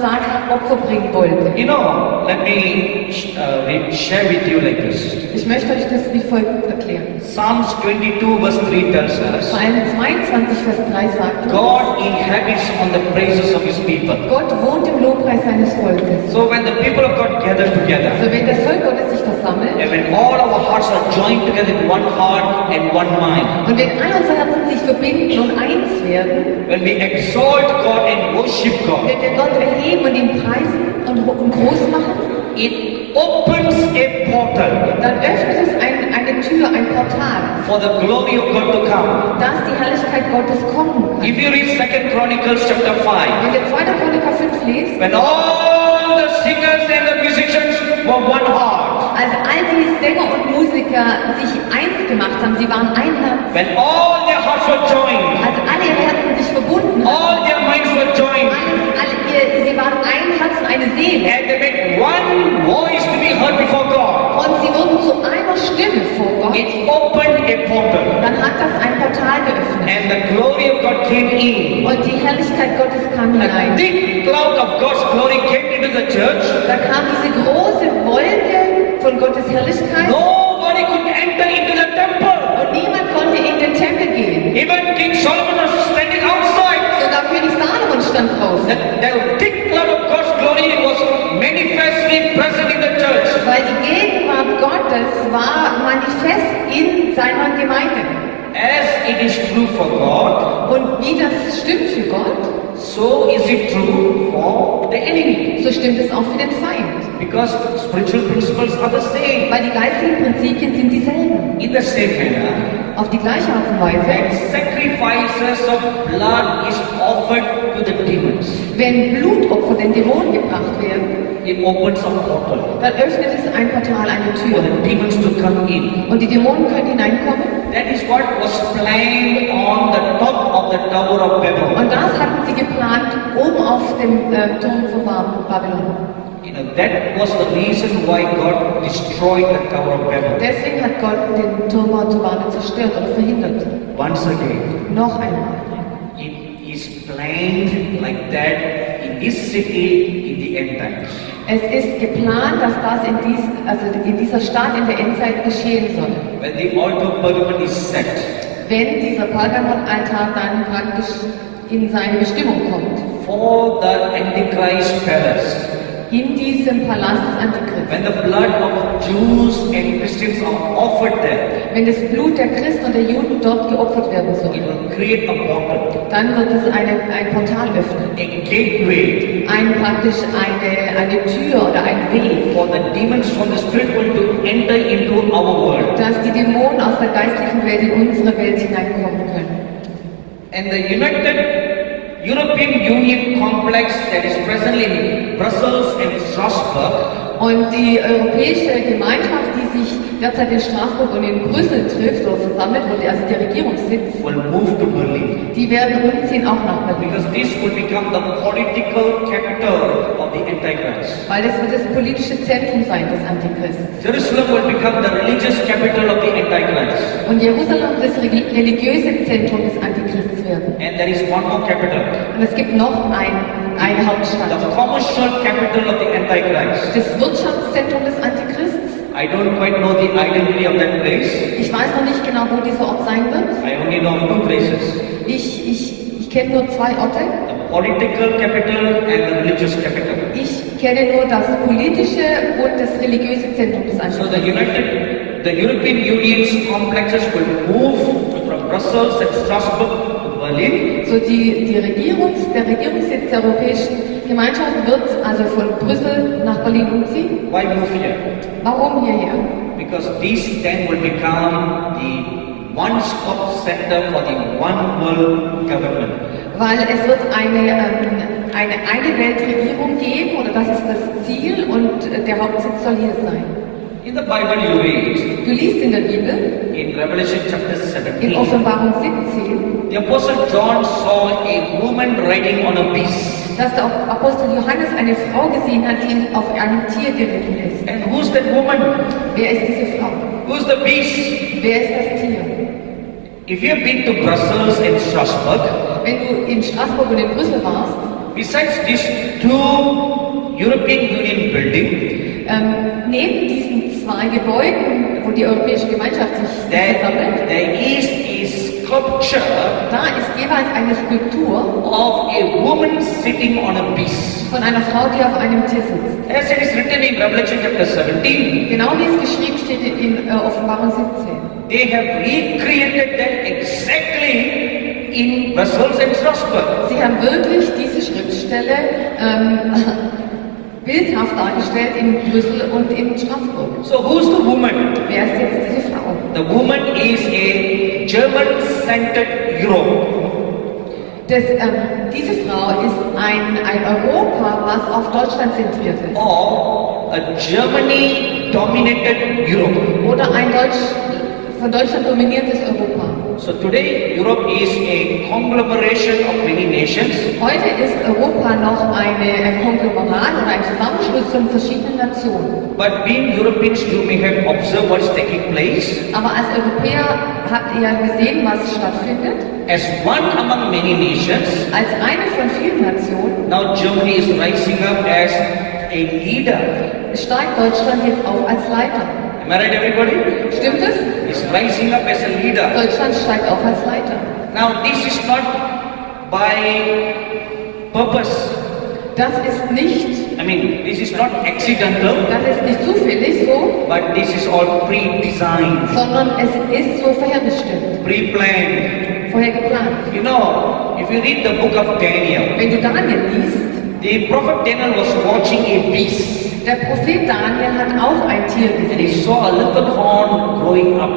Opfer bringen wollte. You know, let me share with you like this. Ich möchte euch das wie folgt erklären. Psalms 22 verse 3 tells us, Psalm 22, Vers 3 sagt uns, God inhabits on the praises of his people. Gott wohnt im Lobpreis seines Volkes. So when the people of God gather together, Also wenn das Volk Gottes sich versammelt and when all our hearts are joined together in one heart and one mind, und wenn all unsere Herzen sich verbinden und eins werden, when we exalt God and worship God, wenn wir Gott erheben und ihn preisen und groß machen, it opens a portal dann öffnet es eine Tür, ein Portal, for the glory of God to come. dass die Herrlichkeit Gottes kommen kann. If you read 2 Chronicles chapter 5, Wenn ihr 2. Chroniker 5 lest, when all the singers and the musicians were one heart, als all die Sänger und Musiker sich eins gemacht haben, sie waren ein Herz, when all their hearts were joined, als alle ihre Herzen sich verbunden haben, all their minds were joined, sie waren ein Herz und eine Seele and they made one voice to be heard before God. und sie wurden Stimme vor Gott, it opened a portal. dann hat das ein Portal geöffnet. And the glory of God came in. Und die Herrlichkeit Gottes kam A hinein. thick cloud of God's glory came into the church. Da kam diese große Wolke von Gottes Herrlichkeit Nobody could enter into the temple. und niemand konnte in den Tempel gehen. Even King Solomon was standing outside. Sogar König Salomon stand draußen. The thick cloud of God's glory was manifestly present in the church. Weil die Gegenwart Gottes war manifest in seiner Gemeinde. As it is true for God, Und wie das stimmt für Gott, so is it true for the enemy. so stimmt es auch für den Feind. Because spiritual principles are the same. Weil die geistigen Prinzipien sind dieselben. In the same manner, Auf die gleiche Art und Weise, when sacrifices of blood is offered to the demons, wenn Blutopfer den Dämonen gebracht werden, it opens a portal dann öffnet es ein Portal, eine for Tür. the demons to come in. Und die Dämonen können hineinkommen. That is what was planned on the top of the Tower of Babel. Und das hatten sie geplant oben auf dem Turm von Babylon. You know, that was the reason why God destroyed the Tower of Babel. Deswegen hat Gott den Turmbau zu Babel zerstört oder verhindert. Once again, Noch einmal. it is planned like that in this city in the end times. Es ist geplant, dass das in dieser Stadt in der Endzeit geschehen soll. When the altar of Pergamon is set, Wenn dieser Pergamon-Altar dann praktisch in seine Bestimmung kommt. for the Antichrist palace, In diesem Palast des Antichrist. when the blood of Jews and Christians are offered there, Wenn das Blut der Christen und der Juden dort geopfert werden it soll, will create a portal, dann wird es ein Portal öffnen. a gateway Praktisch eine Tür oder ein Weg, for the demons from the spirit world to enter into our world. dass die Dämonen aus der geistlichen Welt in unsere Welt hineinkommen können. And the United European Union complex that is presently in Brussels and Strasbourg Und die europäische Gemeinschaft, die sich derzeit in Straßburg und in Brüssel trifft oder versammelt, wo also der Regierungssitz, will move to Berlin, die werden umziehen auch nach Berlin. because this will become the political capital of the Antichrist. Weil das wird das politische Zentrum sein des Antichristen. Jerusalem will become the religious capital of the Antichrist. Und Jerusalem wird das religiöse Zentrum des Antichristen werden. And there is one more capital, Und es gibt noch eine Hauptstadt. the commercial capital of the Antichrist. Das Wirtschaftszentrum des Antichrists. I don't quite know the identity of that place. Ich weiß noch nicht genau, wo dieser Ort sein wird. I only know of two places, Ich kenne nur zwei Orte. the political capital and the religious capital. Ich kenne nur das politische und das religiöse Zentrum des So Antichrists. the European Union's complexes will move from Brussels and Strasbourg to Berlin. So der Regierungssitz der Europäischen Gemeinschaft wird also von Brüssel nach Berlin umziehen. Why move here? Warum hierher? Because these then will become the one-stop center for the one world government. Weil es wird eine Weltregierung geben, oder das ist das Ziel, und der Hauptsitz soll hier sein. In the Bible you read, Du liest in der Bibel, in Revelation chapter in 17, Offenbarung 17, the Apostle John saw a woman riding on a beast. dass der Apostel Johannes eine Frau gesehen hat, die auf einem Tier geritten ist. And who's that woman? Wer ist diese Frau? Who's the beast? Wer ist das Tier? If you've been to Brussels and Strasbourg, Wenn du in Straßburg und in Brüssel warst, besides these two European Union buildings, neben diesen zwei Gebäuden, wo die Europäische Gemeinschaft sich versammelt, there is a sculpture da ist jeweils eine Skulptur of a woman sitting on a beast. von einer Frau, die auf einem Tier sitzt. As it is written in Revelation chapter 17, Genau wie es geschrieben steht in Offenbarung 17. they have recreated that exactly in Brussels and Strasbourg. Sie haben wirklich diese Schriftstelle bildhaft dargestellt in Brüssel und in Straßburg. So who's the woman? Wer ist jetzt diese Frau? The woman is a German-centered Europe. Diese Frau ist ein Europa, was auf Deutschland zentriert ist. Or a Germany-dominated Europe. Oder ein von Deutschland dominiertes Europa. So today Europe is a conglomeration of many nations. Heute ist Europa noch ein Konglomerat oder ein Zusammenschluss von verschiedenen Nationen. But being Europeans, you may have observed what is taking place. Aber als Europäer habt ihr ja gesehen, was stattfindet. As one among many nations, Als eine von vielen Nationen now Germany is rising up as a leader. steigt Deutschland jetzt auf als Leiter. Am I right, everybody? Stimmt es? It's rising up as a leader. Deutschland steigt auf als Leiter. Now this is not by purpose. Das ist nicht, This is not accidental, das ist nicht zufällig so, but this is all pre-designed, sondern es ist so vorherbestimmt, pre-planned. vorher geplant. You know, if you read the book of Daniel, Wenn du Daniel liest, the prophet Daniel was watching a beast. der Prophet Daniel hat auch ein Tier And he gesehen. saw a little horn growing up.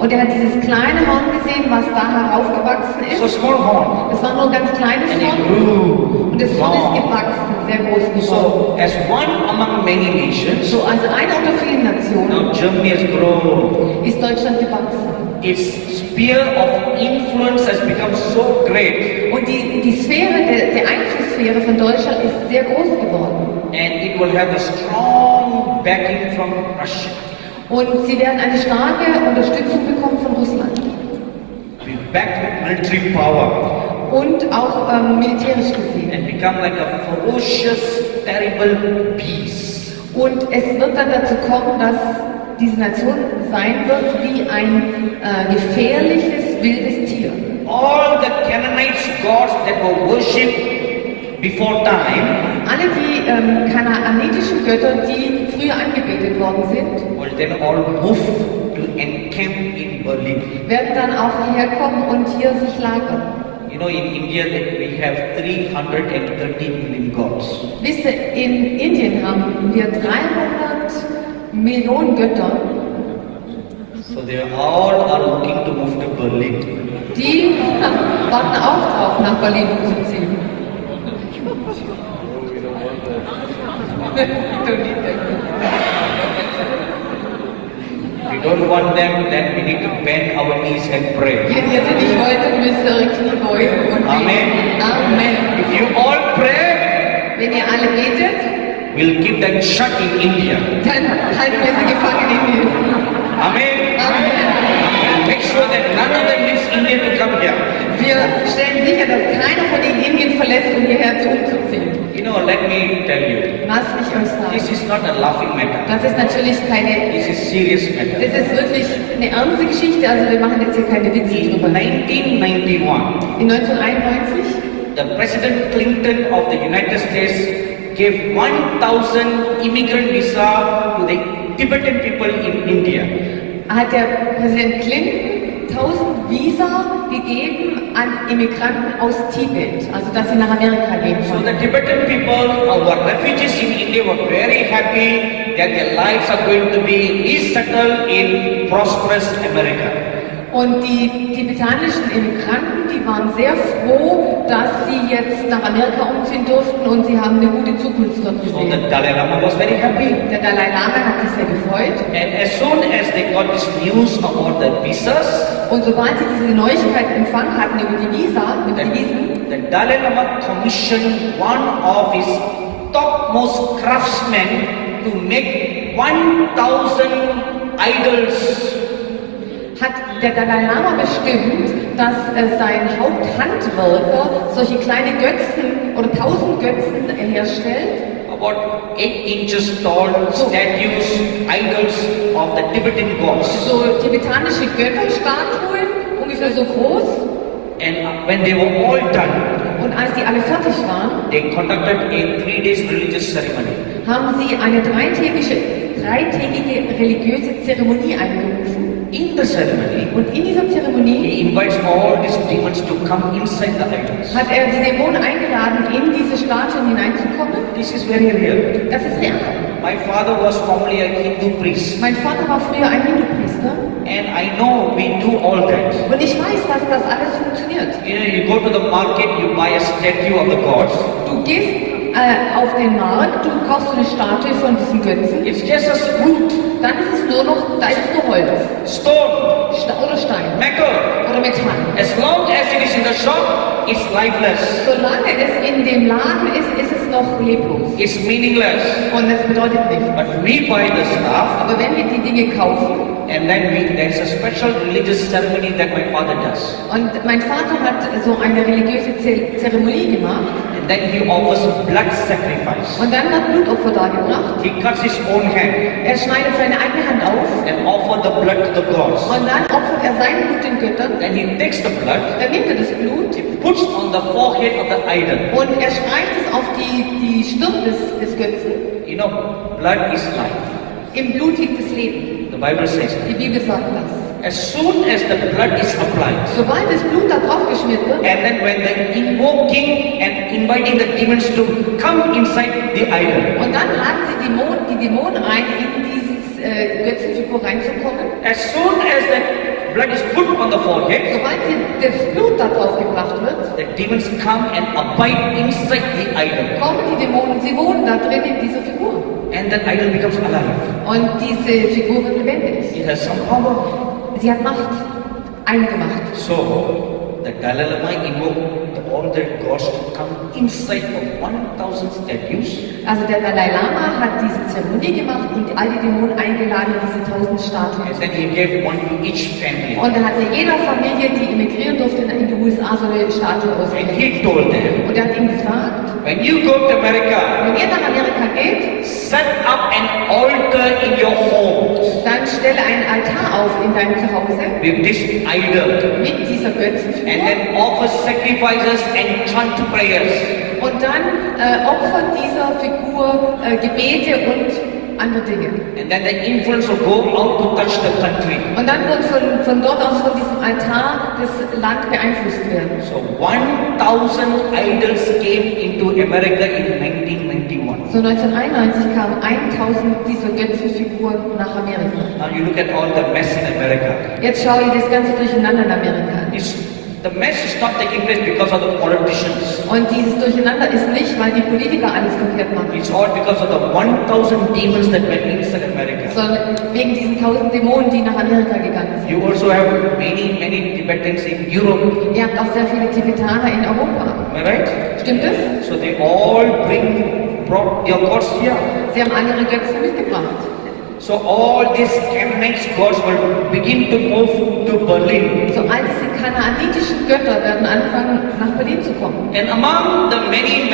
Und er hat dieses kleine Horn gesehen, was da heraufgewachsen So ist. small horn. Es war nur ein ganz kleines And it Horn grew und das Horn ist long. gewachsen, sehr groß geworden. So as one among many nations, So als eine unter vielen Nationen now Germany has grown. ist Deutschland gewachsen. Its sphere of influence has become so great, Und die Sphäre, der Einflusssphäre von Deutschland ist sehr groß geworden. and it will have a strong backing from Russia. Und sie werden eine starke Unterstützung bekommen von Russland. Be backed with military power Und auch militärisch gesehen. and become like a ferocious, terrible beast. Und es wird dann dazu kommen, dass diese Nation sein wird wie ein gefährliches, wildes Tier. All the Canaanites gods that were worshipped before time Alle die kanaanitischen Götter, die früher angebetet worden sind, will then all move to encamp in Berlin. werden dann auch hierher kommen und hier sich lagern. You know, in India that we have 330 million gods. Wisst ihr, in Indien haben wir 300 Millionen Götter, So they all are looking to move to Berlin. die warten auch drauf, nach Berlin umzuziehen. If we don't want them, then we need to bend our knees and pray. Wenn ihr sie nicht wollt, dann müsst ihr eure Knie beugen und Amen. beten. Amen. If you all pray, Wenn ihr alle betet, we'll keep them shut in India. dann halten wir sie gefangen in Indien. Amen. Amen. Make sure that none of them leaves India to come here. Wir stellen sicher, dass keiner von ihnen Indien verlässt, um hierher umzuziehen. You know, let me tell you, Lass mich euch this sagen. is not a laughing matter. Das ist natürlich keine, This is serious matter. das ist wirklich eine ernste Geschichte, also wir machen jetzt hier keine Witze In drüber. 1991, In 1991 the President Clinton of the United States gave 1,000 immigrant visa to the Tibetan people in India. hat der Präsident Clinton 1000 Visa gegeben an Immigranten aus Tibet, also dass sie nach Amerika gehen So können. the Tibetan people, our refugees in India, were very happy that their lives are going to be resettled in prosperous America. Und die tibetanischen Immigranten, die waren sehr froh, dass sie jetzt nach Amerika umziehen durften und sie haben eine gute Zukunft dort So gesehen. the Dalai Lama was very happy. Der Dalai Lama hat sich sehr gefreut And as soon as they got this news about the visas, und sobald sie diese Neuigkeit empfangen hatten über die Visen, the Dalai Lama commissioned one of his topmost craftsmen to make 1,000 idols. hat der Dalai Lama bestimmt, dass sein Haupthandwerker solche kleine Götzen oder 1000 Götzen herstellt. About 8 inches tall statues, idols of the Tibetan gods. So tibetanische Götterstatuen, ungefähr so groß. And when they were all done, Und als die alle fertig waren, they conducted a 3 days religious ceremony. haben sie eine dreitägige religiöse Zeremonie einberufen. In the ceremony, Und in dieser Zeremonie he invites all these demons to come inside the idols. hat er die Dämonen eingeladen, in diese Statuen hineinzukommen. This is very real. Das ist real. My father was formerly a Hindu priest, Mein Vater war früher ein Hindu-Priester and I know we do all that. und ich weiß, dass das alles funktioniert. You know, you go to the market, you buy a statue of the gods, Du gehst auf den Markt, du kaufst eine Statue von diesem Götzen, It's just a wood, dann ist es nur noch, da ist es nur Holz. stone, Oder Stein. metal. Oder Metall. As long as it is in the shop, it's lifeless. Solange es in dem Laden ist, ist es noch leblos. It's meaningless. Und das bedeutet nichts. But we buy the stuff, Aber wenn wir die Dinge kaufen, and then there's a special religious ceremony that my father does. und mein Vater hat so eine religiöse Zeremonie gemacht, And then he offers blood sacrifice. und dann hat Blutopfer dargebracht. He cuts his own hand Er schneidet seine eigene Hand auf, and offers the blood to the gods. und dann opfert er sein Blut den Göttern. Then he takes the blood, Dann nimmt er das Blut puts on the forehead of the idol. und er streicht es auf die Stirn des Götzen. You know, blood is life. Im Blut liegt das Leben. The Bible says. Die Bibel sagt das. As soon as the blood is applied, Sobald das Blut da drauf geschmiert wird, and then when the invoking and inviting the demons to come inside the idol, und dann laden sie die Dämonen ein, in dieses Götzenfigur reinzukommen. as soon as the blood is put on the forehead, Sobald das Blut da drauf gebracht wird, the demons come and abide inside the idol, kommen die Dämonen, sie wohnen da drin in dieser Figur. and that idol becomes alive. Und diese Figur wird lebendig. It has some power. Sie hat Macht, eingemacht. So, the Dalai Lama invoked all the gods to come inside of 1,000 statues, Also der Dalai Lama hat diese Zeremonie gemacht und all die Dämonen eingeladen in diese 1000 Statuen. and then he gave one to each family. Und er hatte jeder Familie, die emigrieren durfte in die USA, so eine Statue And ausgegeben. he told them, Und er hat ihnen gesagt, when you go to America, wenn ihr nach Amerika geht, set up an altar in your home dann stelle einen Altar auf in deinem Zuhause with this idol, mit dieser and Götzenfigur then offer sacrifices and chant prayers. und dann opfert dieser Figur Gebete und andere Dinge. And then the influence will go out to touch the country. Und dann wird von dort aus, von diesem Altar, das Land beeinflusst werden. So 1,000 idols came into America in 1991. So 1991 kamen 1000 dieser Götzenfiguren nach Amerika. Now you look at all the mess in America. Jetzt schaue ich das ganze Durcheinander in Amerika an. The mess is not taking place because of the politicians. Und dieses Durcheinander ist nicht, weil die Politiker alles verkehrt machen, It's all because of the 1,000 demons that went inside America. sondern wegen diesen 1000 Dämonen, die nach Amerika gegangen sind. You also have many Tibetans in Europe. Ihr habt auch sehr viele Tibetaner in Europa. Am I right? Stimmt es? So they all brought their gods here. Sie haben alle ihre Götzen mitgebracht. So all these Canaanite gods will begin to move to Berlin. So all diese kanaanitischen Götter werden anfangen, nach Berlin zu kommen. And among the many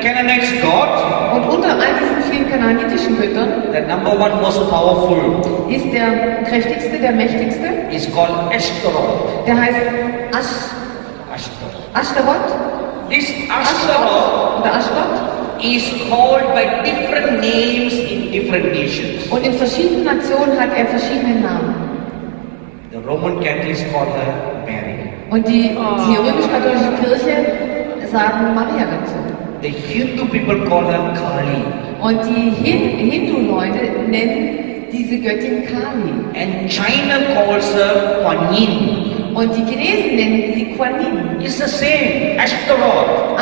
Canaanite gods, Und unter all diesen vielen kanaanitischen Göttern the number one most powerful ist der kräftigste, der mächtigste. is called Ashtaroth. Der heißt Ashtaroth. Ashtaroth. This Ashtaroth Oder Ashtaroth. is called by different names in different nations. Und in verschiedenen Nationen hat er verschiedene Namen. The Roman Catholics call her Mary. Und die römisch-katholische Kirche sagen Maria dazu. The Hindu people call her Kali. Und die Hindu-Leute nennen diese Göttin Kali. And China calls her Kuan Yin. Und die Chinesen nennen sie Kuan Yin. It's the same, Ashtaroth.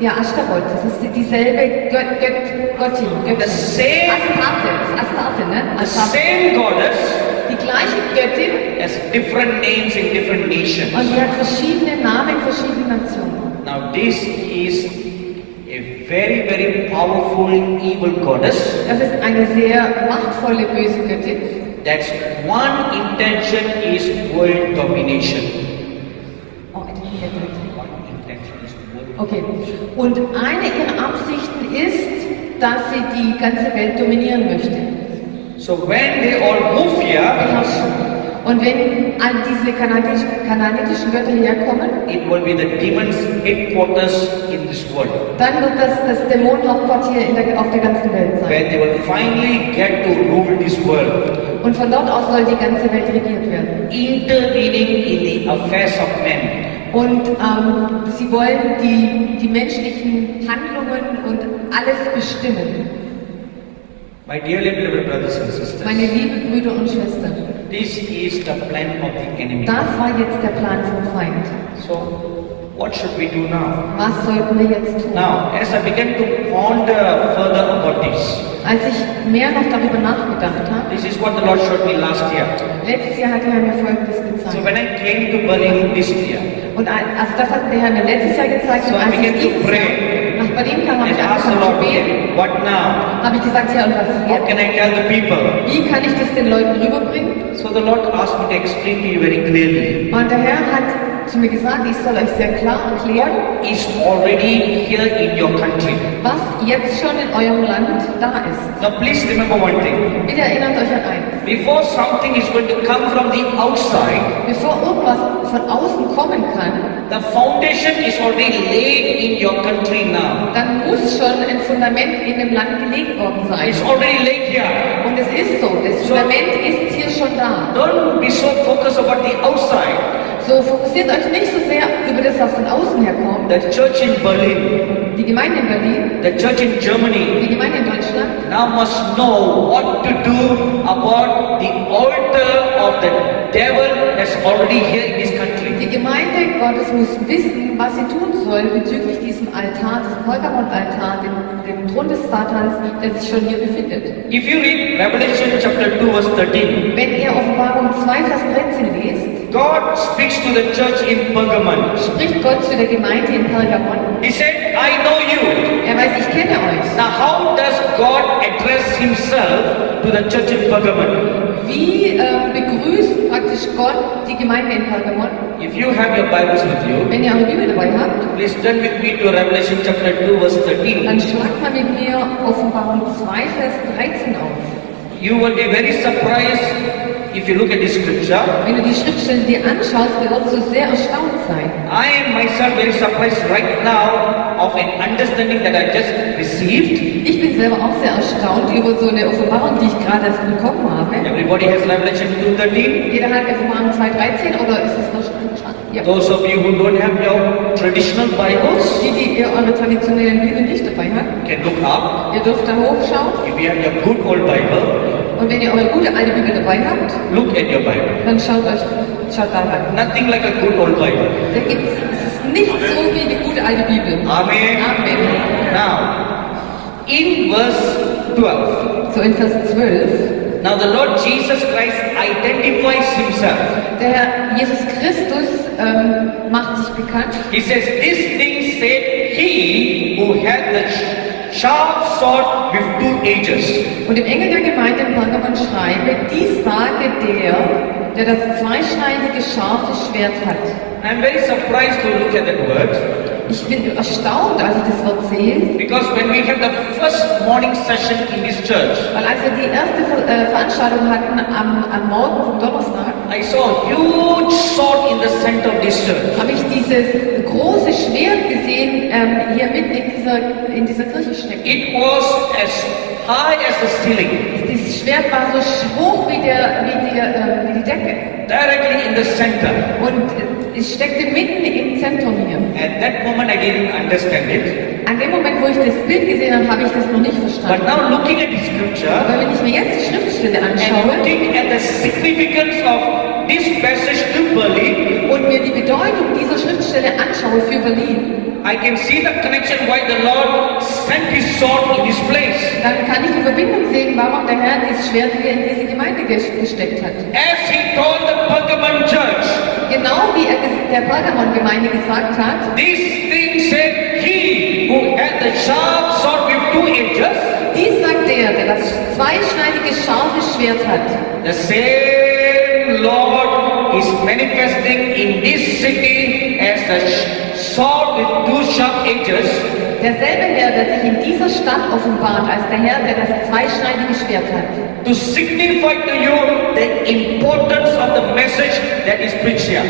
Ashtaroth, das ist dieselbe Göttin. The same, Astarte, ne? the Astarte. same goddess Die gleiche Göttin has different names in different nations. und sie hat verschiedene Namen in verschiedenen Nationen. Now this is a very powerful evil goddess. Das ist eine sehr machtvolle, böse Göttin. That's one intention is world domination. Oh, I didn't hear that. One intention is world Okay. Und eine ihrer Absichten ist, dass sie die ganze Welt dominieren möchte. So when they all move here, Beherrschen. Und wenn all diese kanaanitischen Götter herkommen, it will be the demons' headquarters in this world, dann wird das Dämonenhauptquartier auf der ganzen Welt sein. where they will finally get to rule this world, Und von dort aus soll die ganze Welt regiert werden. intervening in the affairs of men. Und sie wollen die menschlichen Handlungen und alles bestimmen. My dearly beloved brothers and sisters, Meine lieben Brüder und Schwestern, this is the plan of the enemy. das war jetzt der Plan vom Feind. So, What should we do now? Was sollten wir jetzt tun? Now, as I began to ponder further about this, Als ich mehr noch darüber nachgedacht habe, this is what the Lord showed me last year. letztes Jahr hat der Herr mir Folgendes So gezeigt. when I came to Berlin this year, Und also das hat der Herr mir letztes Jahr gezeigt. So Und als I ich began to dieses pray. Jahr nach Berlin kam, habe and ich asked the angefangen zu Lord, beten. okay, what now? Habe ich gesagt, ja, und was How jetzt? can I tell the people? Wie kann ich das den Leuten rüberbringen? So the Lord asked me to explain to you very clearly. Und der Herr hat zu mir gesagt, ich soll euch sehr klar erklären, Is already here in your country. was jetzt schon in eurem Land da ist. Now please remember one thing. Bitte erinnert euch an eins. Before something is going to come from the outside, Bevor irgendwas von außen kommen kann, the foundation is already laid in your country now. dann muss schon ein Fundament in dem Land gelegt worden sein. It's already laid here. Und es ist so, das Fundament ist hier schon da. Don't be so focused about the outside. So fokussiert euch nicht so sehr über das, was von außen herkommt. The church in Berlin, Die Gemeinde in Berlin, the church in Germany, die Gemeinde in Deutschland, now must know what to do about the altar of the devil that's already here in this country. die Gemeinde Gottes muss wissen, was sie tun soll bezüglich diesem Altar, diesem Pergamon-Altar, dem Thron des Satans, der sich schon hier befindet. If you read Revelation chapter 2 verse 13, Wenn ihr Offenbarung 2, Vers 13 lest, God speaks to the church in Pergamon. spricht Gott zu der Gemeinde in Pergamon. He said, I know you. Er weiß, ich kenne euch. Now how does God address himself to the church in Pergamon? Wie begrüßt praktisch Gott die Gemeinde in Pergamon? If you have your Bibles with you, Wenn ihr eure Bibel dabei habt, please turn with me to Revelation chapter 2 verse 13. dann schlagt mal mit mir Offenbarung 2, Vers 13 auf. You will be very surprised if you look at this scripture. Wenn du die Schriftstellen dir anschaust, wirst du sehr erstaunt sein. I am myself very surprised right now of an understanding that I just received. Ich bin selber auch sehr erstaunt über so eine Offenbarung, die ich gerade erst bekommen habe. Everybody has Revelation 2:13. Jeder hat Offenbarung 2,13 oder ist es noch schon? Ja. Those of you who don't have your traditional Bibles Die ihr eure traditionellen Bibel nicht dabei habt, can look up. ihr dürft da hochschauen. If you have your good old Bible, Und wenn ihr eure gute alte Bibel dabei habt, look at your Bible. dann schaut da rein. Nothing like a good old Bible. Da gibt's, es ist nicht so wie die gute alte Bibel. Amen. Amen. Now, in verse 12, So in Vers 12, now the Lord Jesus Christ identifies himself. der Herr Jesus Christus macht sich bekannt. He says, "This thing said he who had the sharp sword with two edges." Und dem Engel der Gemeinde in Pergamon schreibe, dies sage der das zweischneidige scharfe Schwert hat. I'm very surprised to look at that word Ich bin erstaunt, als ich das Wort sehe, because when we had the first morning session in this church, weil als wir die erste Veranstaltung hatten am Morgen vom Donnerstag, I saw a huge sword in the center of this church. habe ich dieses große Schwert gesehen, hier mitten in dieser Kirche stecken. It was as high as the ceiling, Dieses Schwert war so hoch wie die Decke. directly in the center. Und es steckte mitten im Zentrum hier. At that moment, I didn't understand it. An dem Moment, wo ich das Bild gesehen habe, habe ich das noch nicht But verstanden. now, looking at the scripture Aber wenn ich mir jetzt die Schriftstelle and anschaue looking at the significance of this passage to Berlin, und mir die Bedeutung dieser Schriftstelle anschaue für Berlin, I can see the connection why the Lord sent his sword in this place. dann kann ich die Verbindung sehen, warum der Herr dieses Schwert hier in diese Gemeinde gesteckt hat. As he told the Pergamon church, Genau wie er der Pergamon-Gemeinde gesagt hat, this thing said he who had the sharp sword with two edges, dies sagt der das zweischneidige scharfe Schwert hat. the same Lord is manifesting in this city as the sword with two sharp edges. Derselbe Herr, der sich in dieser Stadt offenbart, als der Herr, der das zweischneidige Schwert hat. To signify to you the importance of the message that is preached here.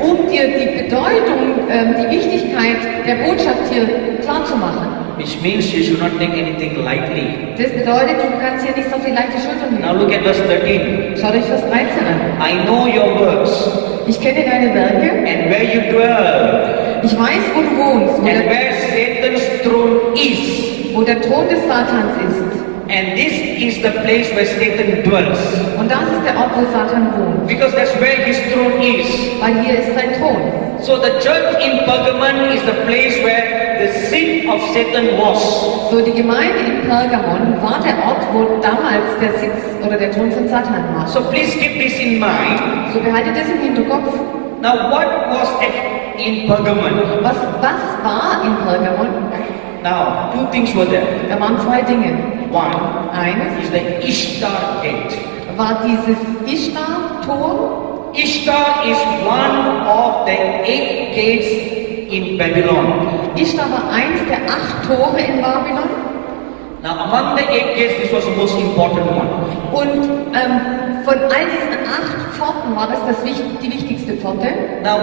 Um dir die Bedeutung, die Wichtigkeit der Botschaft hier klar zu machen. Which means you should not take anything lightly. Das bedeutet, du kannst hier nicht so viel leichte Schultern Now nehmen. look at verse 13. Schaut euch Vers 13 an. I know your works Ich kenne deine Werke. and where you dwell Ich weiß, wo du wohnst, and where Satan's throne is. wo der Thron des Satans ist. And this is the place where Satan dwells. Und das ist der Ort, wo Satan wohnt. Because that's where his throne is. Weil hier ist sein Thron. So the church in Pergamon is the place where the seat of Satan was. So, die Gemeinde in Pergamon war der Ort, wo damals der Sitz oder der Thron von Satan war. So please keep this in mind. So behaltet das im Hinterkopf. Now what was in Pergamon? Was war in Pergamon? Now two things were there. Da waren zwei Dinge. One Eines is the Ishtar gate. war dieses Ishtar-Tor. Ishtar is one of the 8 gates in Babylon. Ishtar war eins der 8 Tore in Babylon. Now among the 8 gates, this was the most important one. Und von all diesen 8 Pforten war das die wichtigste Pforte. Now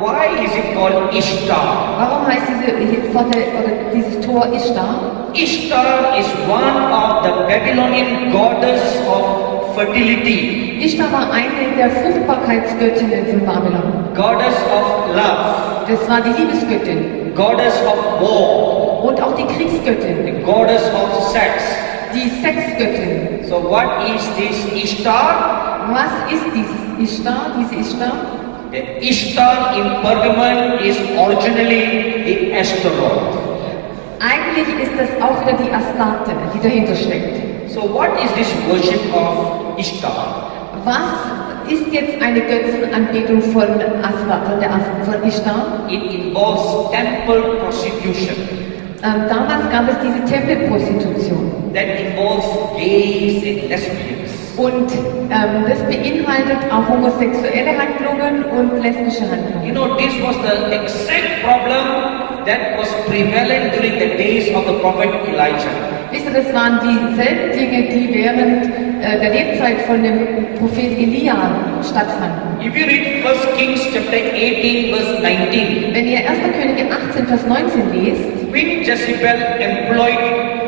why is it called Ishtar? Warum heißt diese Pforte oder dieses Tor Ishtar? Ishtar is one of the Babylonian goddess of fertility. Ishtar war eine der Fruchtbarkeitsgöttinnen von Babylon. Goddess of love, Das war die Liebesgöttin goddess of war, und auch die Kriegsgöttin, the goddess of sex. die Sexgöttin. So what is this Ishtar? Was ist dieses Ishtar, diese Ishtar? The Ishtar in Pergamon is originally the Astaroth. Eigentlich ist das auch wieder die Astarte, die dahinter steckt. So what is this worship of Ishtar? Was ist jetzt eine Götzenanbetung von Astarte, von Ishtar? It involves temple prostitution. Damals gab es diese Tempelprostitution. That involves gays and lesbians. Und das beinhaltet auch homosexuelle Handlungen und lesbische Handlungen. You know, this was the exact problem that was prevalent during the days of the prophet Elijah. Wisst ihr, das waren dieselben Dinge, die während der Lebzeit von dem Prophet Elia stattfanden. If you read 1 Kings chapter 18 verse 19, Wenn ihr 1. Könige 18, Vers 19 lest, Queen Jezebel employed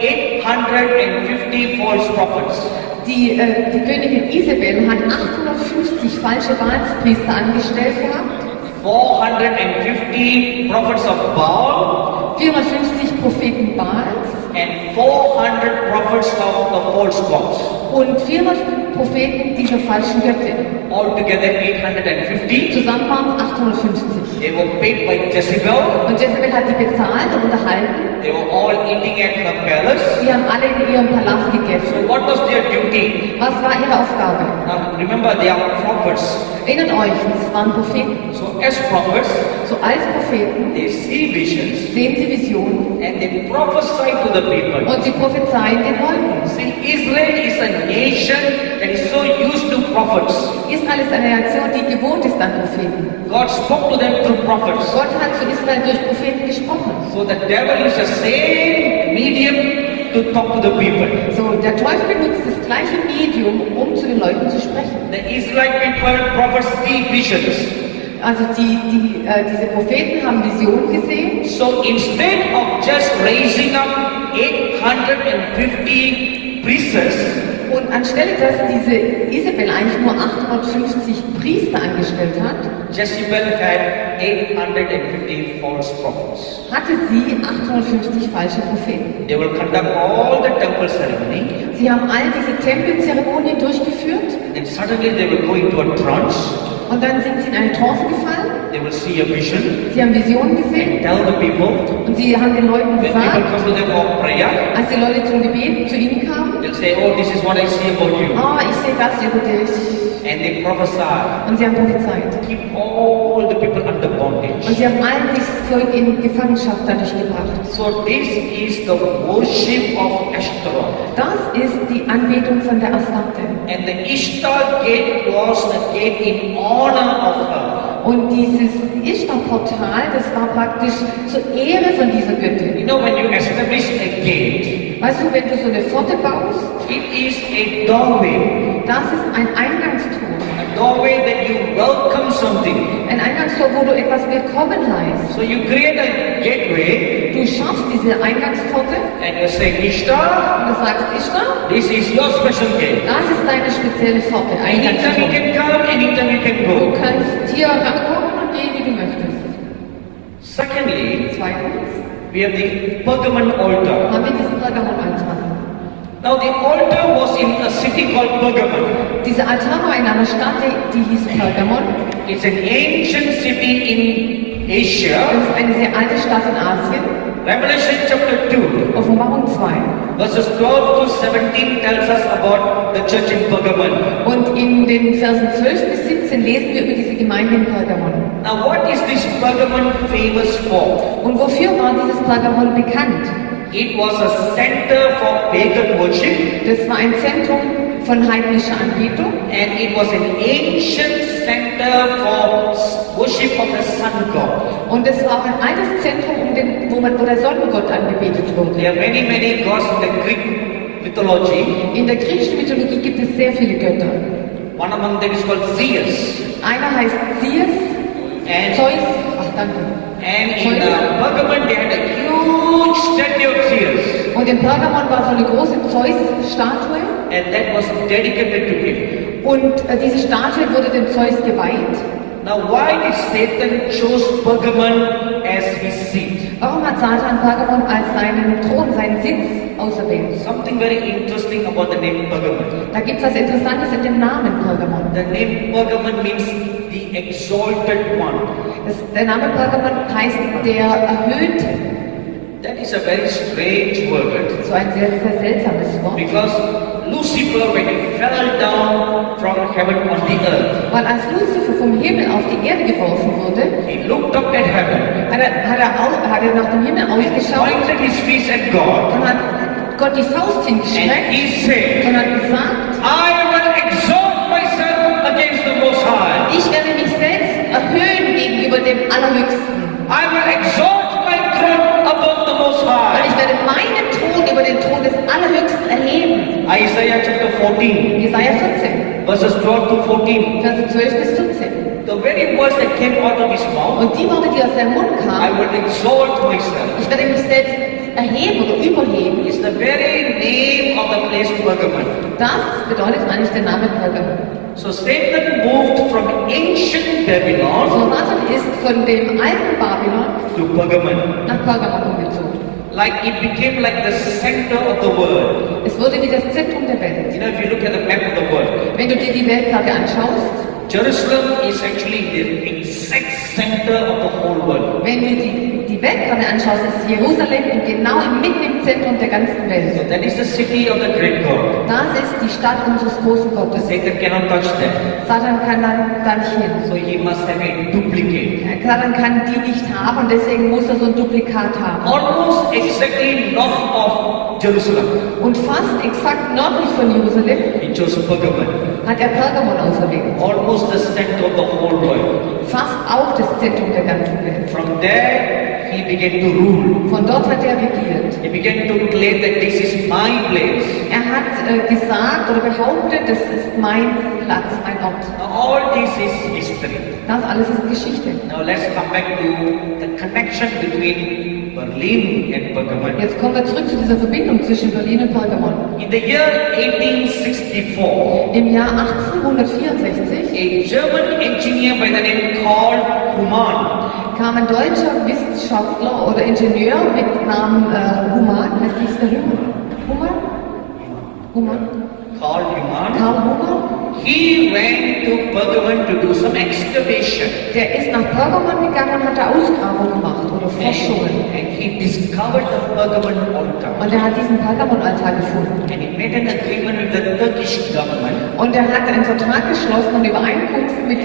850 false prophets. die Königin Isabel hat 850 falsche Baalspriester angestellt gehabt, 450 prophets of Baal 450 Propheten Baals and 400 prophets of the false gods. und 400 Propheten dieser falschen Göttin. Altogether 850. Zusammen waren es 850. They were paid by Jezebel. Und Jezebel hat die bezahlt und unterhalten. They were all eating at her palace. Sie haben alle in ihrem Palast gegessen. So what was their duty? Was war ihre Aufgabe? Now remember, they are prophets. Erinnert euch, das waren Propheten. So as prophets, So als Propheten they see visions sehen sie Visionen and they prophesy to the people. und sie prophezeien den Leuten. See, Israel is a nation that is so used to prophets. Israel ist eine Nation, die gewohnt ist an Propheten. God spoke to them through prophets. Gott hat zu Israel durch Propheten gesprochen. So the devil uses the same medium to talk to the people. So, der Teufel benutzt das gleiche Medium, um zu den Leuten zu sprechen. The Israelite people prophets see visions. Also diese Propheten haben Visionen gesehen. So instead of just raising up 850 priests, Und anstelle, dass diese Isabel eigentlich nur 850 Priester angestellt hat, Jezebel had 850 false prophets. hatte sie 850 falsche Propheten. They will conduct all the temple ceremony, Sie haben all diese Tempelzeremonien durchgeführt and suddenly they will go into a trance. und dann sind sie in eine Trance gefallen. They will see a vision, Sie haben Visionen gesehen tell the people. und sie haben den Leuten When people gesagt, come to them for prayer, als die Leute zum Gebet zu ihnen kamen, they'll say, "Oh, this is what I see about you," ich sehe das über dich. and they prophesy. Und sie haben prophezeit. Keep all the people under Und bondage. sie haben all dieses Volk in Gefangenschaft dadurch gebracht. So this is the worship of Ashtaroth. Das ist die Anbetung von der Astarte. And the Ishtar gate was a gate in honor of her. Und dieses Ishtar-Portal, das war praktisch zur Ehre von dieser Göttin. You know, when you establish a gate, Weißt du, wenn du so eine Pforte baust, it is a doorway. das ist ein Eingangstor. A doorway that you welcome something. Ein Eingangstor, wo du etwas willkommen heißt. So you create a gateway Du schaffst diese Eingangspforte and you say, Ishtar, und du sagst, Ishtar, this is your special gate. das ist deine spezielle Pforte, Anytime you Eingangspforte. can come, anytime you can Du go. kannst hier rankommen und gehen, wie du möchtest. Secondly, Zweitens we have the Pergamon altar. haben wir diesen Pergamonaltar. Now the altar was in a city called Pergamon. Dieser Altar war in einer Stadt, die hieß Pergamon. It's an ancient city in Asia. Das ist eine sehr alte Stadt in Asien. Revelation chapter 2, Offenbarung 2. verses 12 to 17 tells us about the church in Pergamon. Und in den Versen 12 bis 17 lesen wir über diese Gemeinde in Pergamon. Now, what is this Pergamon famous for? Und wofür war dieses Pergamon bekannt? It was a center for pagan worship, Das war ein Zentrum von heidnischer Anbetung and it was an ancient center for worship of the sun god. und es war auch ein altes Zentrum, wo der Sonnengott angebetet wurde. There are many gods in the Greek mythology. In der griechischen Mythologie gibt es sehr viele Götter. One among them is called Zeus. Einer heißt Zeus, And, Zeus, ach danke, and in Pergamon they had a huge statue of Zeus. und in Pergamon war so eine große Zeus-Statue And that was dedicated to him. und diese Statue wurde dem Zeus geweiht. Now, why did Satan choose Pergamon as his seat? Warum hat Satan Pergamon als seinen Thron, seinen Sitz auserwählt? Something very interesting about the name Pergamon. Da gibt es was Interessantes in dem Namen Pergamon. The name Pergamon means the exalted one. Der Name Pergamon heißt der Erhöhte. That is a very strange word. So ein sehr, sehr seltsames Wort. Because Lucifer, when he fell down from heaven on the earth, Weil als Luzifer vom Himmel auf die Erde geworfen wurde, he looked up at heaven hat er nach dem Himmel and ausgeschaut pointed his fist at God. und hat Gott die Faust And hingestreckt he said, und hat gesagt, I will exalt myself against the Most High. ich werde mich selbst erhöhen gegenüber dem Allerhöchsten. I will exalt my throne above the Most Und High. ich werde meinen Thron über den Thron des Allerhöchsten erheben. Isaiah chapter 14, Jesaja 14, verses 12 to 14. Verse 12 bis 14. The very words that came out of his mouth, Und die Worte, die aus seinem Mund I kamen, will exalt myself, ich werde mich selbst erheben oder überheben, is the very name of the place Pergamon. das bedeutet eigentlich der Name Pergamon. So Satan moved from ancient So Babylon Satan ist von dem alten Babylon to Pergamon. nach Pergamon umgezogen. Like it became like the center of the world. Es wurde wie das Zentrum der Welt. You know, if you look at the map of the world, Wenn du dir die Weltkarte anschaust, Jerusalem is actually the exact center of the whole world. wenn du die Weltkarte anschaust, ist Jerusalem genau mitten im Zentrum der ganzen So Welt. that is the city of the great God. Das ist die Stadt unseres großen Gottes. Satan cannot touch that. Satan kann dann da nicht hin. So he must have a duplicate. Satan kann die nicht haben und deswegen muss er so ein Duplikat haben. Almost exactly north of Jerusalem. Und fast exakt nördlich von Jerusalem He chose Pergamon. hat er Pergamon auserwählt. Almost the center of the whole world. Fast auch das Zentrum der ganzen Welt. From there, he began to rule. Von dort hat er regiert. He began to claim that this is my place. Er hat gesagt oder behauptet, das ist mein Platz, mein Ort. Now, all this is history. Das alles ist Geschichte. Now, let's come back to the connection between Berlin and Pergamon. Jetzt kommen wir zurück zu dieser Verbindung zwischen Berlin und Pergamon. In the year 1864, Im Jahr 1864 a German engineer by the name Karl Humann kam ein deutscher Wissenschaftler oder Ingenieur mit Namen Humann, heißt nicht der Humann? Humann? Karl Humann. Karl Humann? He went to Pergamon to do some excavation. Der ist nach Pergamon gegangen und hat da Ausgrabungen gemacht oder Forschungen. And he discovered the Pergamon altar. Und er hat diesen Pergamon-Altar gefunden. And he made an agreement with the Turkish government. Und er hat einen Vertrag geschlossen und Übereinkunft mit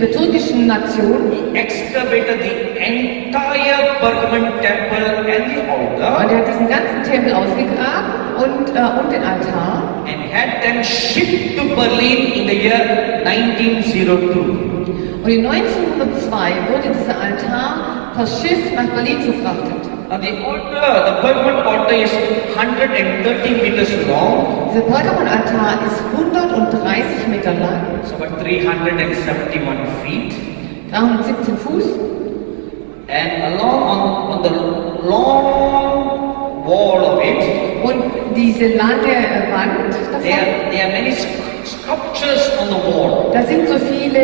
der türkischen Nation. He excavated the entire Pergamon temple and the altar Und er hat diesen ganzen Tempel ausgegraben und den Altar. and had them shipped to Berlin in the year 1902. Und in 1902 wurde dieser Altar per Schiff nach Berlin verfrachtet. Now the Pergamon altar is 130 meters long, Dieser Pergamon-Altar ist 130 Meter lang, so about 371 feet, 317 Fuß. and along on the long wall of it, Und diese lange Wand davon, there are many sculptures on the wall. da sind so viele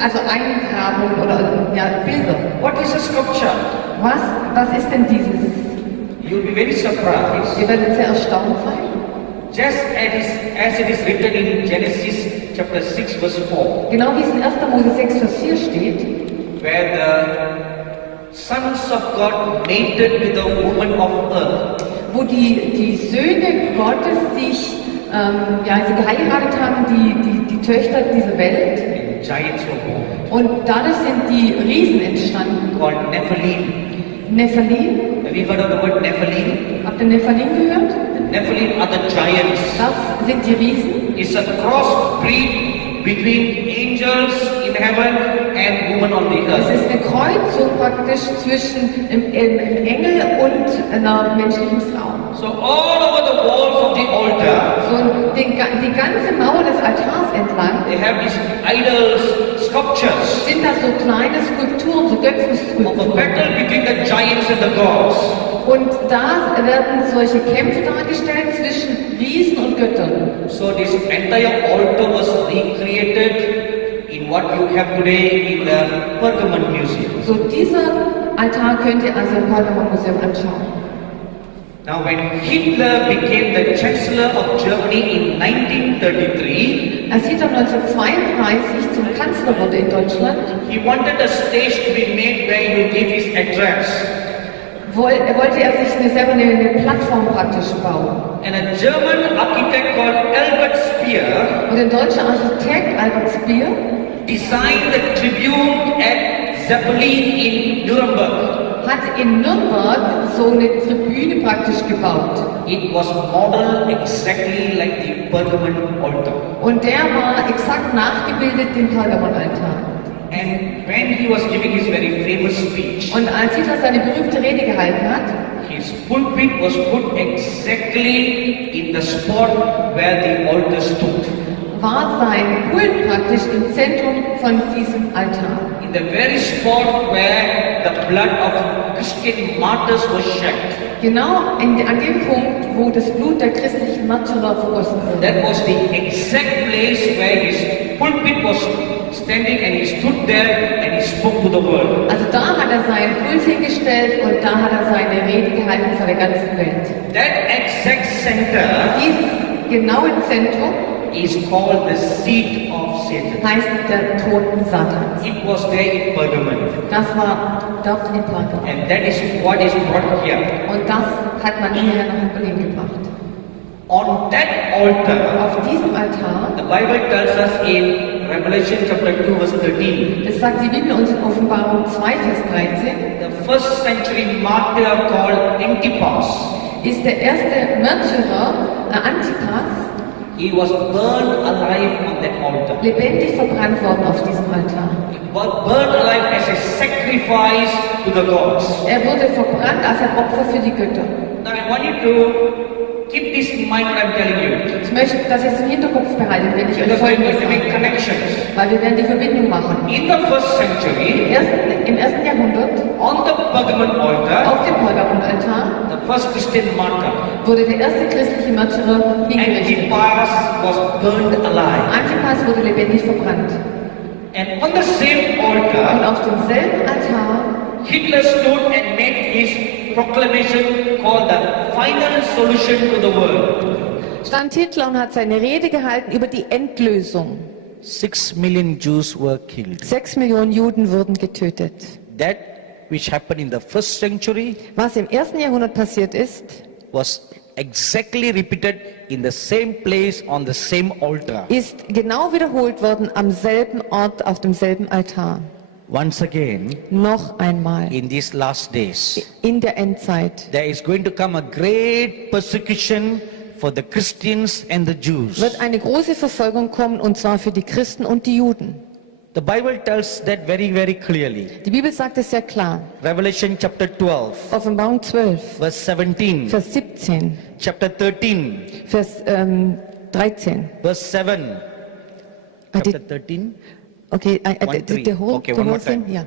Eingrabungen oder Bilder. What is a sculpture? Was ist denn dieses? You'll be very surprised. Ihr werdet sehr erstaunt sein. Just as it is written in Genesis chapter 6 verse 4, Genau wie es in 1. Mose 6, Vers 4 steht, where sons of God mated with the woman of earth. wo die Söhne Gottes sich, sie geheiratet haben, die Töchter dieser Welt. And giants were born. Und dadurch sind die Riesen entstanden. Called Nephilim. Nephilim. Have you heard of the word Nephilim? Habt ihr Nephilim gehört? The Nephilim are the giants. Das sind die Riesen. It's a crossbreed between angels in heaven and women on the Es earth. ist eine Kreuzung praktisch zwischen einem Engel und einer menschlichen Frau. So all over the walls of the altar, So die ganze Mauer des Altars entlang they have these idols, sculptures sind da so kleine Skulpturen, so of a Götzenskulpturen. battle between the giants and the gods. Und da werden solche Kämpfe dargestellt zwischen Riesen und Göttern. So this entire altar was recreated in what you have today in the Pergamon Museum. So dieser Altar könnt ihr also im Pergamon Museum anschauen. Now when Hitler became the Chancellor of Germany in 1933, Als Hitler 1932 zum Kanzler wurde in Deutschland, he wanted a stage to be made where he would give his address. wollte er sich selber eine Plattform praktisch bauen. And a German architect called Albert Speer Und ein deutscher Architekt, Albert Speer, designed the tribune at Zeppelin in Nuremberg. hat in Nürnberg so eine Tribüne praktisch gebaut. It was modeled exactly like the Pergamon altar. Und der war exakt nachgebildet dem Pergamon-Altar. And when he was giving his very famous speech, Und als Hitler seine berühmte Rede gehalten hat, his pulpit was put exactly in the spot where the altar stood. war sein Pult praktisch im Zentrum von diesem Altar. In the very spot where the blood of Christian martyrs was shed. Genau an dem Punkt, wo das Blut der christlichen Märtyrer vergossen wurde. That was the exact place where his pulpit was standing, and he stood there and he spoke to the world. Also da hat er seinen Pult hingestellt und da hat er seine Rede gehalten vor der ganzen Welt. That exact center Dieses genaue Zentrum is called the seat of Satan. heißt der Thron Satans. It was there in Pergamon, Das war dort in Pergamon. and that is what is brought here. Und das hat man hierher nach Berlin gebracht. On that altar, Auf diesem Altar, the Bible tells us in Revelation chapter 2 verse 13, das sagt die Bibel uns in Offenbarung 2, Vers 13, the first century martyr called Antipas, ist der erste Märtyrer, Antipas, he was burned alive on that altar. lebendig verbrannt worden auf diesem Altar. He was burned alive as a sacrifice to the gods. Er wurde verbrannt als ein Opfer für die Götter. Now I want you to keep this in mind what I'm telling you. Ich möchte, dass ihr es im Hinterkopf behaltet, wenn ich euch Because we're Folgendes going to make sage. connections. Weil wir werden die Verbindung machen. In the first century, Im ersten Jahrhundert, on the Pergamon altar, auf dem Pergamon-Altar, the first Christian martyr, wurde der erste christliche Märtyrer hingerichtet. Antipas, was burned alive. Antipas wurde lebendig verbrannt. And on the same Und altar, auf demselben Altar Hitler stood and made his proclamation called the final solution to the world. stand Hitler und hat seine Rede gehalten über die Endlösung. 6 million Jews were killed. 6 Millionen Juden wurden getötet. That which happened in the first century Was im ersten Jahrhundert passiert ist, was exactly repeated in the same place on the same altar. ist genau wiederholt worden am selben Ort, auf demselben Altar. Once again, Noch einmal. in these last days, In der Endzeit there is going to come a great persecution for the Christians and the Jews. wird eine große Verfolgung kommen, und zwar für die Christen und die Juden. The Bible tells that very, very clearly. Die Bibel sagt es sehr klar. Revelation chapter 12, Offenbarung 12, verse 17, Vers 17, chapter 13, Vers 13. verse 7, Ah, die- chapter 13, Okay, 1:3. the whole, Okay, the one whole more time. thing? Ja.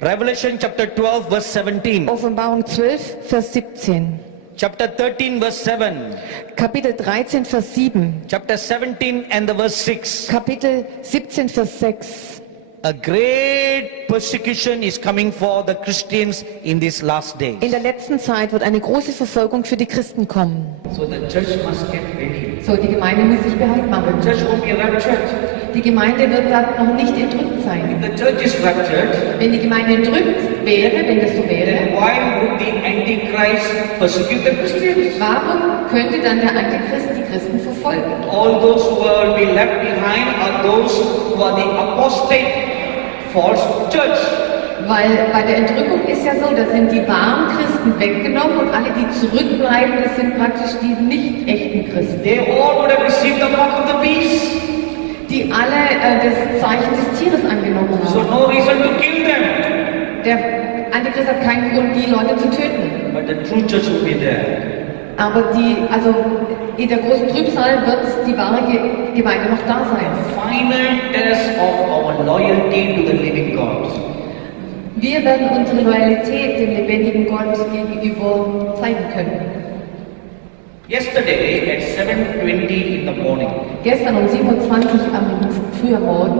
Revelation chapter 12, verse 17, Offenbarung 12, Vers 17. chapter 13, verse 7, Kapitel 13, Vers 7. chapter 17 and the verse 6. Kapitel 17, Vers 6. A great persecution is coming for the Christians in these last days. In der letzten Zeit wird eine große Verfolgung für die Christen kommen. So the church must get ready. So, die Gemeinde muss sich bereit machen. The church won't be raptured. Die Gemeinde wird da noch nicht entrückt sein. If the church is raptured, Wenn die Gemeinde entrückt wäre, wenn das so wäre, then why would the Antichrist persecute the Christians? warum könnte dann der Antichrist die Christen verfolgen? All those who will be left behind are those who are the apostate false church. Weil bei der Entrückung ist ja so, da sind die wahren Christen weggenommen und alle, die zurückbleiben, das sind praktisch die nicht echten Christen. They all would have received the mark of the beast. Die alle das Zeichen des Tieres angenommen So haben. no reason to kill them. Der Antichrist hat keinen Grund, die Leute zu töten. But the true church will be there. Aber also in der großen Trübsal wird die wahre Gemeinde noch da sein. Final test of our loyalty to the living God. Wir werden unsere Loyalität dem lebendigen Gott gegenüber zeigen können. Yesterday at 7:20 in the morning, Gestern um 27 am frühen Morgen,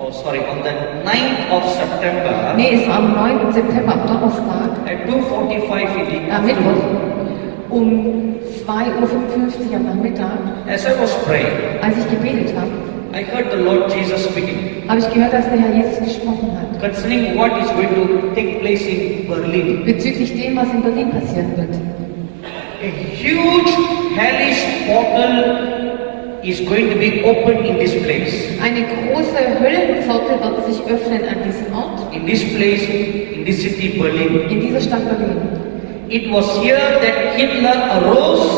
oh sorry, on the 9th of September, nee, es war am 9. September, am Donnerstag, at 2:45 in the am Mittwoch, afternoon, um 2:55 Uhr am Nachmittag, as I was praying, als ich gebetet habe, I heard the Lord Jesus speaking habe ich gehört, dass der Herr Jesus gesprochen hat. concerning what is going to take place in Berlin. Bezüglich dem, was in Berlin passieren wird. A huge hellish portal is going to be opened in this place. Eine große Höllenpforte wird sich öffnen an diesem Ort, In this place, in this city, Berlin. in dieser Stadt Berlin. It was here that Hitler arose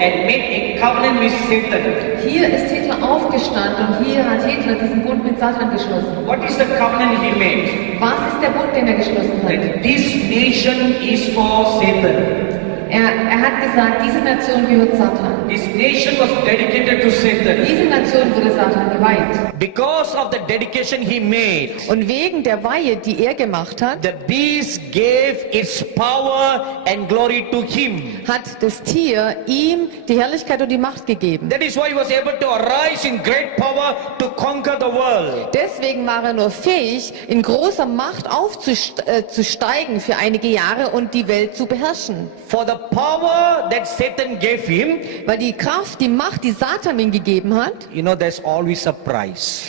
and made a covenant with Satan. Hier ist Hitler aufgestanden und hier hat Hitler diesen Bund mit Satan geschlossen. What is the covenant he made? Was ist der Bund, den er geschlossen hat? That this nation is for Satan. Er hat gesagt, diese Nation gehört Satan. This nation was dedicated to Satan. Diese Nation wurde Satan geweiht. Because of the dedication he made, Und wegen der Weihe, die er gemacht hat, the beast gave its power and glory to him. hat das Tier ihm die Herrlichkeit und die Macht gegeben. That is why he was able to arise in great power to conquer the world. Deswegen war er nur fähig, in großer Macht aufzusteigen für einige Jahre und die Welt zu beherrschen. For the power that Satan gave him, Weil die Kraft, die Macht, die Satan ihm gegeben hat, you know, there's always a price.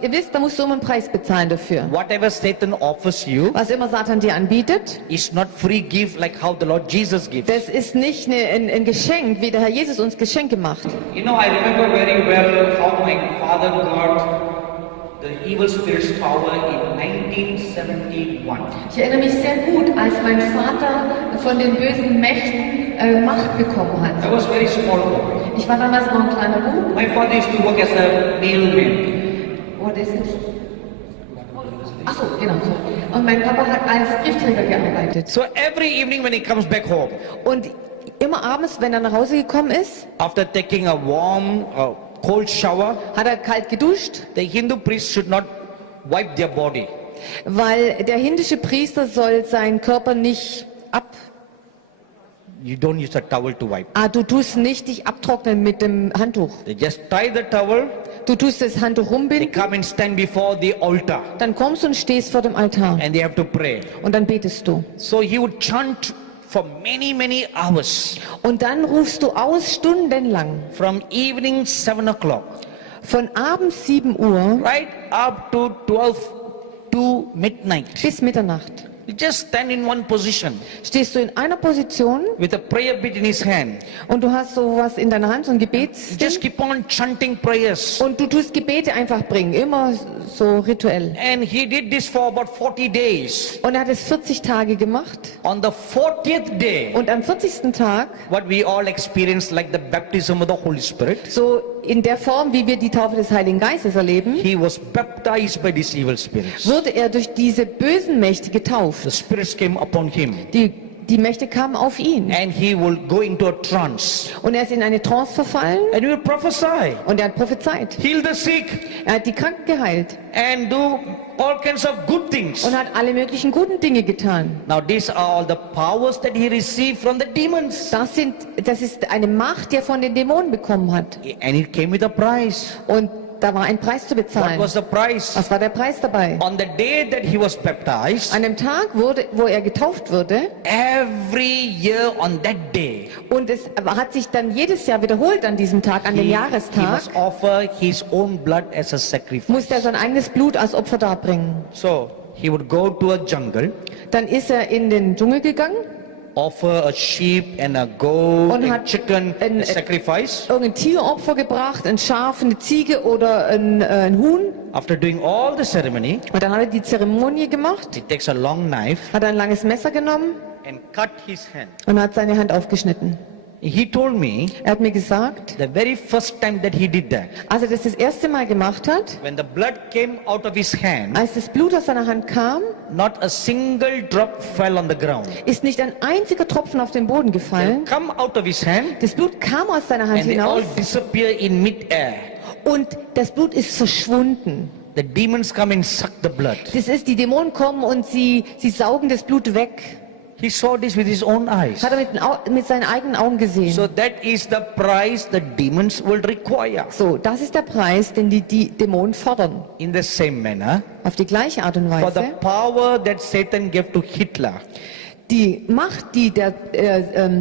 ihr wisst, da musst du immer einen Preis bezahlen dafür. Whatever Satan offers you Was immer Satan dir anbietet, is not free gift like how the Lord Jesus gives. das ist nicht ein Geschenk, wie der Herr Jesus uns Geschenke macht. You know, I remember very well how my father got the evil spirit's power in 1971. Ich erinnere mich sehr gut, als mein Vater von den bösen Mächten Macht bekommen I hat. was very small boy. Ich war damals noch ein kleiner Bub. My father used to work as a mailman. What is it? Ach so, genau so. Und mein Papa hat als Briefträger gearbeitet. So every evening when he comes back home, Und immer abends, wenn er nach Hause gekommen ist, after taking a warm, cold shower, hat er kalt geduscht, the Hindu priest should not wipe their body. weil der hindische Priester soll seinen Körper nicht You don't use a towel to wipe. du tust nicht dich abtrocknen mit dem Handtuch. They just tie the towel, Du tust das Handtuch they rumbinden, come and stand before the altar dann kommst du und stehst vor dem Altar and they have to pray. und dann betest du. So he would chant for many, many hours. Und dann rufst du aus stundenlang, From evening 7 o'clock, von abends 7 Uhr right up to 12 to midnight. bis Mitternacht. You just stand in one position Stehst du in einer Position with a prayer bit in his hand. und du hast sowas in deiner Hand, so ein You Gebetsding, just keep on chanting prayers. und du tust Gebete einfach bringen, immer so rituell. And he did this for about 40 days. Und er hat es 40 Tage gemacht On the 40th day, und am 40. Tag, what we all experience like the baptism of the Holy Spirit, so in der Form, wie wir die Taufe des Heiligen Geistes erleben, he was baptized by these evil spirits. wurde er durch diese bösen Mächte getauft. The spirits came upon him Die Mächte kamen auf ihn and he will go into a trance und er ist in eine Trance verfallen and he will prophesy, und er hat prophezeit. heal the sick Er hat die Kranken geheilt and do all kinds of good things. und hat alle möglichen guten Dinge getan. Now these are all the powers that he received from the demons. Das ist eine Macht, die er von den Dämonen bekommen hat. And it came with a price. Und da war ein Preis zu What bezahlen. was the price? Was war der Preis dabei? On the day that he was baptized, An dem Tag, wo er getauft wurde, every year on that day, und es hat sich dann jedes Jahr wiederholt an diesem Tag, an dem he Jahrestag, must offer his own blood as a sacrifice. musste er sein eigenes Blut als Opfer darbringen. So he would go to a jungle, Dann ist er in den Dschungel gegangen, offer a sheep and a goat Und and hat chicken ein- as sacrifice. irgendein Tieropfer gebracht, ein Schaf, eine Ziege oder ein Huhn. After doing all the ceremony, Und dann hat er die Zeremonie gemacht, he takes a long knife hat ein langes Messer genommen and cut his hand. und hat seine Hand aufgeschnitten. He told me Er hat mir gesagt, the very first time that he did that, als er das erste Mal gemacht hat, when the blood came out of his hand, als das Blut aus seiner Hand kam, not a single drop fell on the ground. ist nicht ein einziger Tropfen auf den Boden They gefallen. come out of his hand Das Blut kam aus seiner Hand and they all hinaus disappear in mid-air. und das Blut ist verschwunden. The demons come and suck the blood. Das ist, die Dämonen kommen und sie saugen das Blut weg. He saw this with his own eyes. Hat er mit seinen eigenen Augen gesehen. So that is the price the demons will require. So, das ist der Preis, den die Dämonen fordern. In the same manner, Auf die gleiche Art und for the Weise. power that Satan gave to Hitler, Die Macht, die der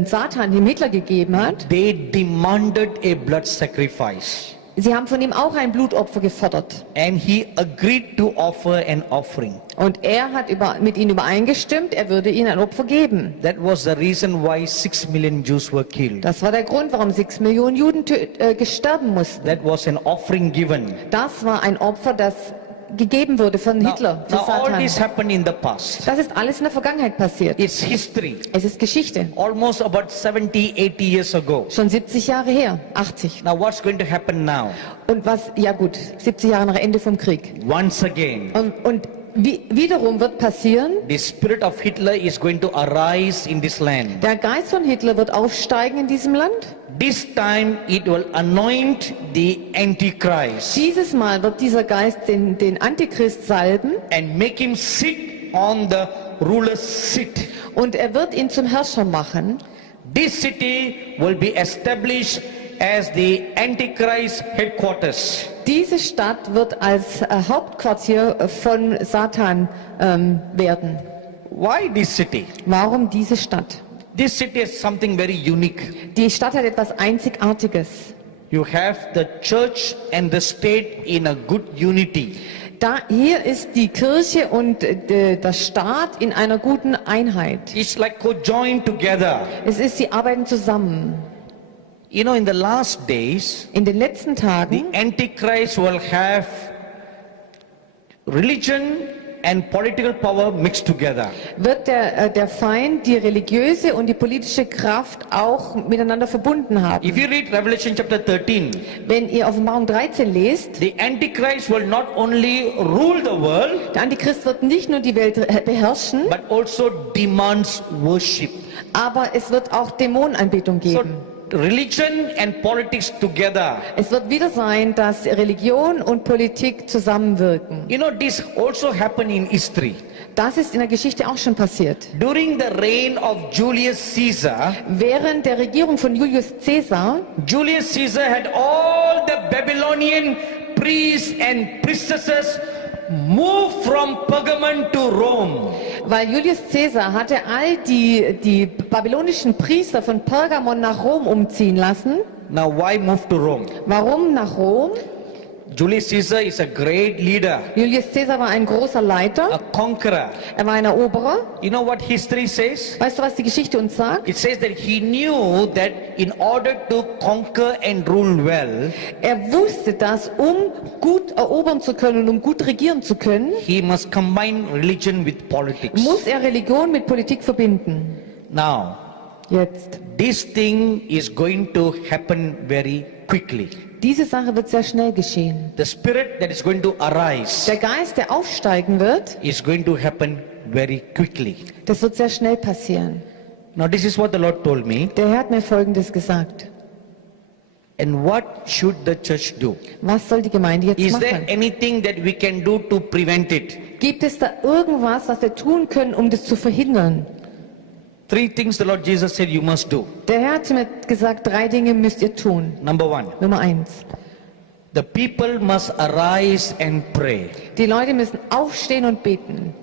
Satan dem Hitler gegeben hat, they demanded a blood sacrifice. sie haben von ihm auch ein Blutopfer gefordert. And he agreed to offer an offering. Und er hat mit ihnen übereingestimmt, er würde ihnen ein Opfer geben. That was the reason why 6 million Jews were killed. Das war der Grund, warum 6 Millionen Juden sterben mussten. That was an offering given. Das war ein Opfer, das gegeben wurde von Hitler, für Now all Satan. this happened in the past. Das ist alles in der Vergangenheit passiert. It's history. Es ist Geschichte. Almost about 70, 80 years ago. Schon 70 Jahre her, 80. Now what's going to happen now? Und was, ja gut, 70 Jahre nach Ende vom Krieg. Once again, Und wiederum wird passieren, the spirit of Hitler is going to arise in this land. der Geist von Hitler wird aufsteigen in diesem Land. This time it will anoint the Antichrist Dieses Mal wird dieser Geist den Antichrist salben and make him sit on the ruler's seat. und er wird ihn zum Herrscher machen. This city will be established as the Antichrist headquarters. Diese Stadt wird als Hauptquartier von Satan werden. Why this city? Warum diese Stadt? This city has something very unique. Die Stadt hat etwas Einzigartiges. You have the church and the state in a good unity. Hier ist die Kirche und der Staat in einer guten Einheit. It's like co-joined together. Sie arbeiten zusammen. You know, in the last days, In den letzten the Tagen Antichrist will have religion and political power mixed together. wird der Feind die religiöse und die politische Kraft auch miteinander verbunden haben. If you read Revelation chapter 13, Wenn ihr Offenbarung 13 lest, the Antichrist will not only rule the world, der Antichrist wird nicht nur die Welt beherrschen, but also demands worship. aber es wird auch Dämonenanbetung So geben. religion and politics together. Es wird wieder sein, dass Religion und Politik zusammenwirken. You know, this also happened in history. Das ist in der Geschichte auch schon passiert. During the reign of Julius Caesar, Während der Regierung von Julius Caesar Julius Caesar had all the Babylonian priests and priestesses moved from Pergamon to Rome. Weil Julius Caesar hatte all die babylonischen Priester von Pergamon nach Rom umziehen lassen. Now why move to Rome? Warum nach Rom? Julius Caesar is a great leader, Julius Caesar war ein großer a Leiter, conqueror. er war ein Eroberer. You know what history says? Weißt du, was die Geschichte uns sagt? It says that he knew that in order to conquer and rule well, Er wusste, dass gut erobern zu können und gut regieren zu können, he must combine religion with politics. muss er Religion mit Politik verbinden. Now, Jetzt. this thing is going to happen very quickly. Diese Sache wird sehr schnell geschehen. The spirit that is going to arise Der Geist, der aufsteigen wird, is going to happen very quickly. das wird sehr schnell passieren. Now, this is what the Lord told me. Der Herr hat mir Folgendes gesagt. And what should the church do? Was soll die Gemeinde jetzt Is there machen? anything that we can do to prevent it? Gibt es da irgendwas, was wir tun können, um das zu verhindern? 3 things the Lord Jesus said you must do. Der Herr hat zu mir gesagt, 3 Dinge müsst ihr tun. Number 1, Nummer 1. The people must arise and pray. Die Leute müssen aufstehen und beten.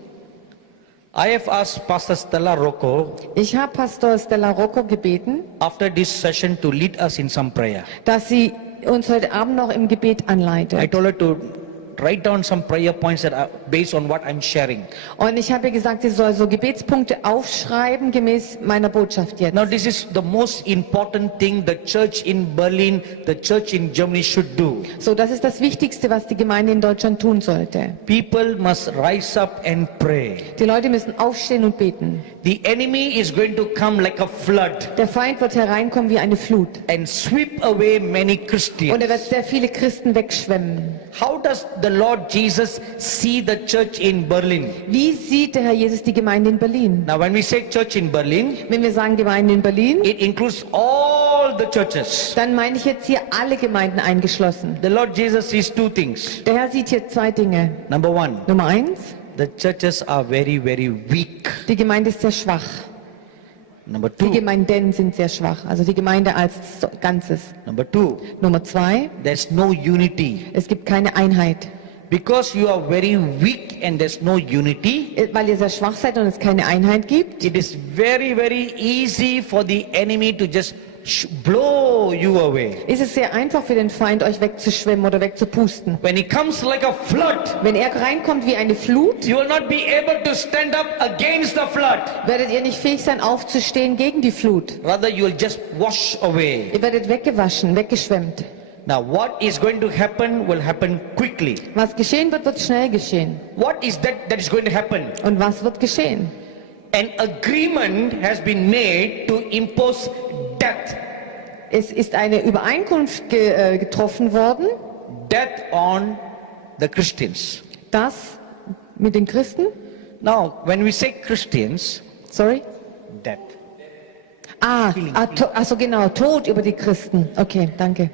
I have asked Pastor Stella Rocco Ich habe Pastor Stella Rocco gebeten, after this session to lead us in some prayer. dass sie uns heute Abend noch im Gebet I anleitet. told her to write down some prayer points that are based on what I'm sharing. Und ich habe ihr gesagt, sie soll so Gebetspunkte aufschreiben, gemäß meiner Botschaft jetzt. Now this is the most important thing the church in Berlin, the church in Germany should do. So, das ist das Wichtigste, was die Gemeinde in Deutschland tun sollte. People must rise up and pray. Die Leute müssen aufstehen und beten. The enemy is going to come like a flood Der Feind wird hereinkommen wie eine Flut. and sweep away many Und Christians. er wird sehr viele Christen wegschwemmen. How does the Lord Jesus see the church in Berlin? Wie sieht der Herr Jesus die Gemeinde in Berlin? Now when we say church in Berlin, Wenn wir sagen Gemeinde in Berlin, it includes all the churches. dann meine ich jetzt hier alle Gemeinden eingeschlossen. The Lord Jesus sees two things. Der Herr sieht hier zwei Dinge. Number one, Nummer eins, the churches are very, very weak. die Gemeinde ist sehr schwach. Number Die two, Gemeinden sind sehr schwach, also die Gemeinde als Ganzes. number two, Nummer zwei, there's no unity. es gibt keine Einheit. Because you are very weak and there's no unity, Weil ihr sehr schwach seid und es keine Einheit gibt, it is very, very easy for the enemy to just blow you away. ist es sehr einfach für den Feind, euch wegzuschwemmen oder wegzupusten. When he comes like a flood, Wenn er reinkommt wie eine Flut, you will not be able to stand up against the flood. werdet ihr nicht fähig sein, aufzustehen gegen die Flut. Rather, you will just wash away. Ihr werdet weggewaschen, weggeschwemmt. Now, what is going to happen will happen quickly. Was geschehen wird, wird schnell geschehen. What is that is going to happen? Und was wird geschehen? An agreement has been made to impose death. Es ist eine Übereinkunft getroffen worden, Death on the Christians. dass mit den Christen, Now, when we say Christians, sorry, death. also genau, Tod über die Christen. Okay, danke.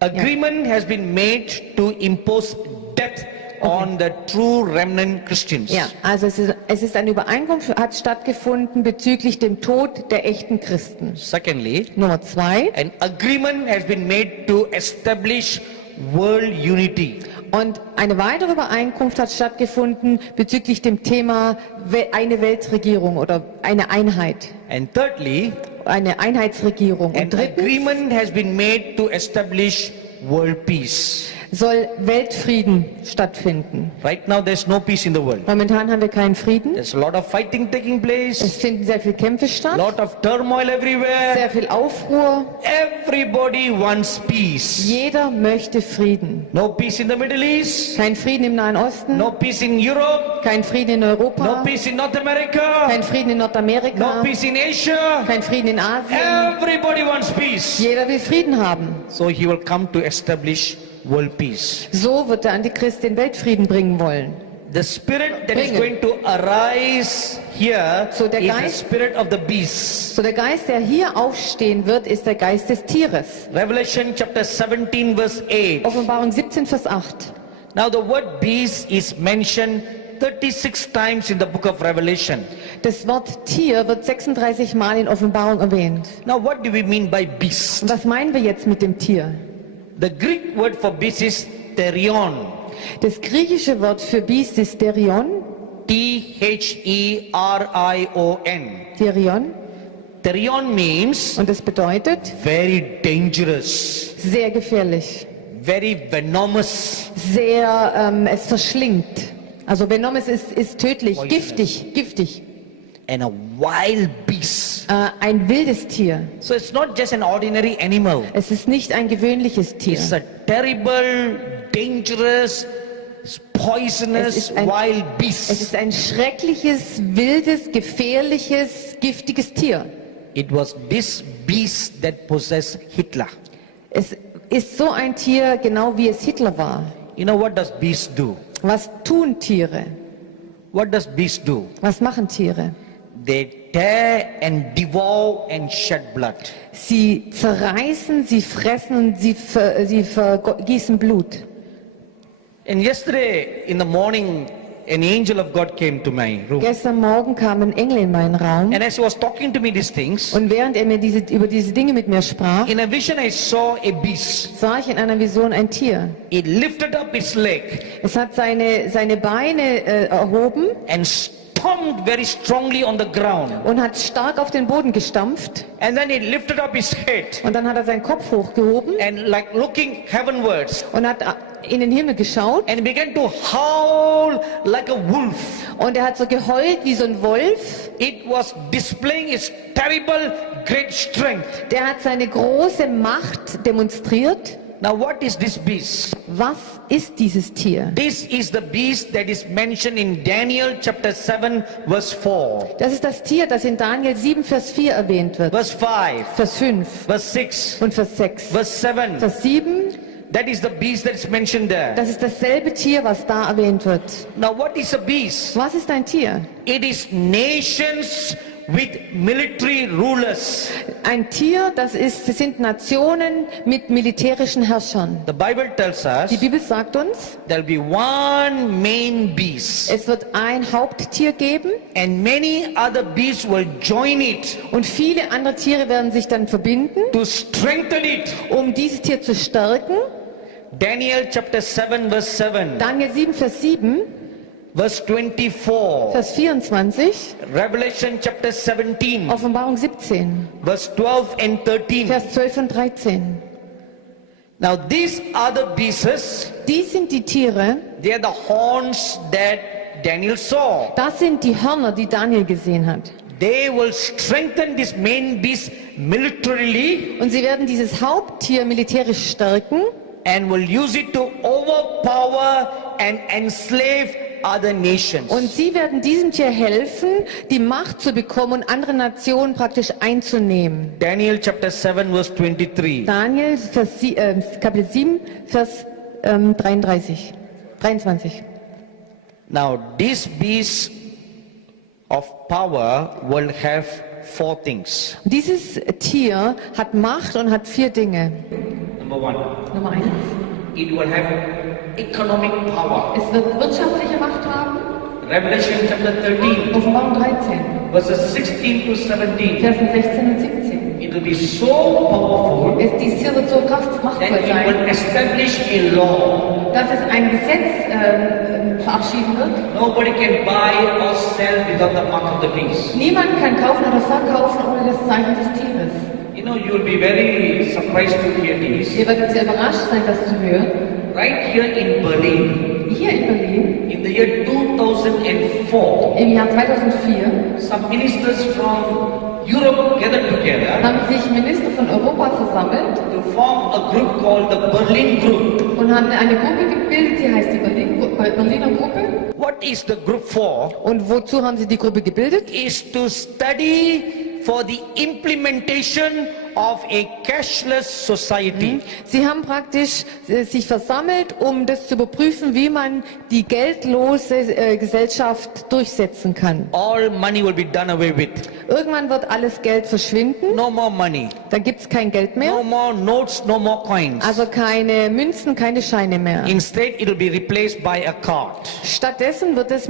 Agreement has been made to impose death on the true remnant Christians. Ja, also es ist eine Übereinkunft, hat stattgefunden bezüglich dem Tod der echten Christen. Secondly, Nummer zwei, an agreement has been made to establish world unity. und eine weitere Übereinkunft hat stattgefunden bezüglich dem Thema eine Weltregierung oder eine Einheit, And thirdly, eine Einheitsregierung. an Und drittens agreement has been made to establish world peace. soll Weltfrieden stattfinden. Right now, there's no peace in the world. Momentan haben wir keinen Frieden. There's a lot of fighting taking Es place, finden sehr viele Kämpfe a statt, lot of turmoil everywhere. sehr viel Aufruhr. Everybody wants peace. Jeder möchte Frieden. No peace in the Middle East, Kein Frieden im Nahen Osten, no peace in Europe, kein Frieden in no Europa, peace in North America, kein Frieden in no Nordamerika, peace in Asia. kein Frieden in Asien. Everybody wants peace. Jeder will Frieden haben. So he will come to establish world peace. So wird der Antichrist den Weltfrieden bringen wollen. The spirit that is Bringen. going to arise here So der is the Geist- spirit of the beast. So der Geist, der hier aufstehen wird, ist der Geist des Tieres. Revelation chapter 17 verse 8. Offenbarung 17, Vers 8. Now the word beast is mentioned 36 times in the book of Revelation. Das Wort Tier wird 36 Mal in Offenbarung erwähnt. Now what do we mean by beast? Und was meinen wir jetzt mit dem Tier? The Greek word for beast is therion. Das griechische Wort für Biest ist Therion. Therion. Therion. Therion means Und das bedeutet very dangerous, sehr gefährlich. very venomous, Sehr, es verschlingt. Also Venomous ist tödlich, Poisonous. giftig. and a wild beast. Ein wildes Tier. So it's not just an ordinary animal. Es ist nicht ein gewöhnliches Tier. It's a terrible, dangerous, poisonous, Es ist ein- wild Es beast. ist ein schreckliches, wildes, gefährliches, giftiges Tier. It was this beast that possessed Hitler. Es ist so ein Tier, genau wie es Hitler war. You know what does beast do? Was tun Tiere? What does beast do? Was machen Tiere? They tear and devour and shed blood. Sie zerreißen, sie fressen und sie vergießen Blut. And yesterday in the morning, an angel of God came to my room. Gestern Morgen kam ein Engel in meinen Raum And as he was talking to me these things, und während er mir über diese Dinge mit mir sprach, in a vision I saw a beast. sah ich in einer Vision ein Tier. It lifted up its leg Es hat seine Beine erhoben and stomped very strongly on the ground. und hat stark auf den Boden gestampft. And then it lifted up its head Und dann hat er seinen Kopf hochgehoben and like looking heavenwards und hat in den Himmel geschaut. and began to howl like a wolf. Und er hat so geheult wie so ein Wolf. It was displaying its terrible great strength. Der hat seine große Macht demonstriert. Now what is this beast? Was ist dieses Tier? This is the beast that is mentioned in Daniel chapter 7 verse 4, Das ist das Tier, das in Daniel 7, Vers 4 erwähnt wird. verse 5, Vers 5 verse 6, und Vers 6. verse 7. Vers 7, That is the beast that is mentioned there. das ist dasselbe Tier, was da erwähnt wird. Now what is a beast? Was ist ein Tier? It is nations with military rulers. Ein Tier, das sind Nationen mit militärischen Herrschern. The Bible tells us Die Bibel sagt uns, there will be one main beast es wird ein Haupttier geben and many other beasts will join it und viele andere Tiere werden sich dann verbinden, to strengthen it. um dieses Tier zu stärken. Daniel chapter 7 verse 7, Daniel 7, Vers 7, verse 24, Vers 24, Revelation chapter 17 Offenbarung 17, verse 12 and 13. Vers 12 und 13. Now these other beasts, Die sind die Tiere, they are the horns that Daniel saw. das sind die Hörner, die Daniel gesehen hat. They will strengthen this main beast militarily Und sie werden dieses Haupttier militärisch stärken and will use it to overpower and enslave other nations. und sie werden diesem Tier helfen, die Macht zu bekommen und andere Nationen praktisch einzunehmen. Daniel chapter 7 verse 23. Daniel Kapitel 7, Vers 23. Now this beast of power will have four things. Dieses Tier hat Macht und hat 4 Dinge. Number one, Nummer 1. it will have economic power. Es wird wirtschaftliche Macht haben. Revelation chapter 13 Offenbarung 13, verses 16 to 17. Versen 16 und 17. It will be so powerful Dieses Tier wird so machtvoll that it will sein, establish a law. dass es ein Gesetz verabschieden wird. Nobody can buy or sell without the mark of the beast. Niemand kann kaufen oder verkaufen ohne das Zeichen des Tieres. You know, you will be very surprised to hear this. Ihr werdet sehr überrascht sein, das zu hören. Right here in Berlin, Hier in Berlin, in the year 2004, im Jahr 2004, some ministers from Europe gathered together haben sich Minister von Europa versammelt to form a group called the Berlin Group. und haben eine Gruppe gebildet, die heißt die Berliner Gruppe. What is the group for? Und wozu haben sie die Gruppe gebildet? Is to study for the implementation of a cashless society. Sie haben praktisch sich versammelt, um das zu überprüfen, wie man die geldlose Gesellschaft durchsetzen kann. All money will be done away with. Irgendwann wird alles Geld verschwinden, No more money. dann gibt es kein Geld mehr, No more notes, no more coins. also keine Münzen, keine Scheine mehr. Instead, it will be replaced by a card. Stattdessen wird es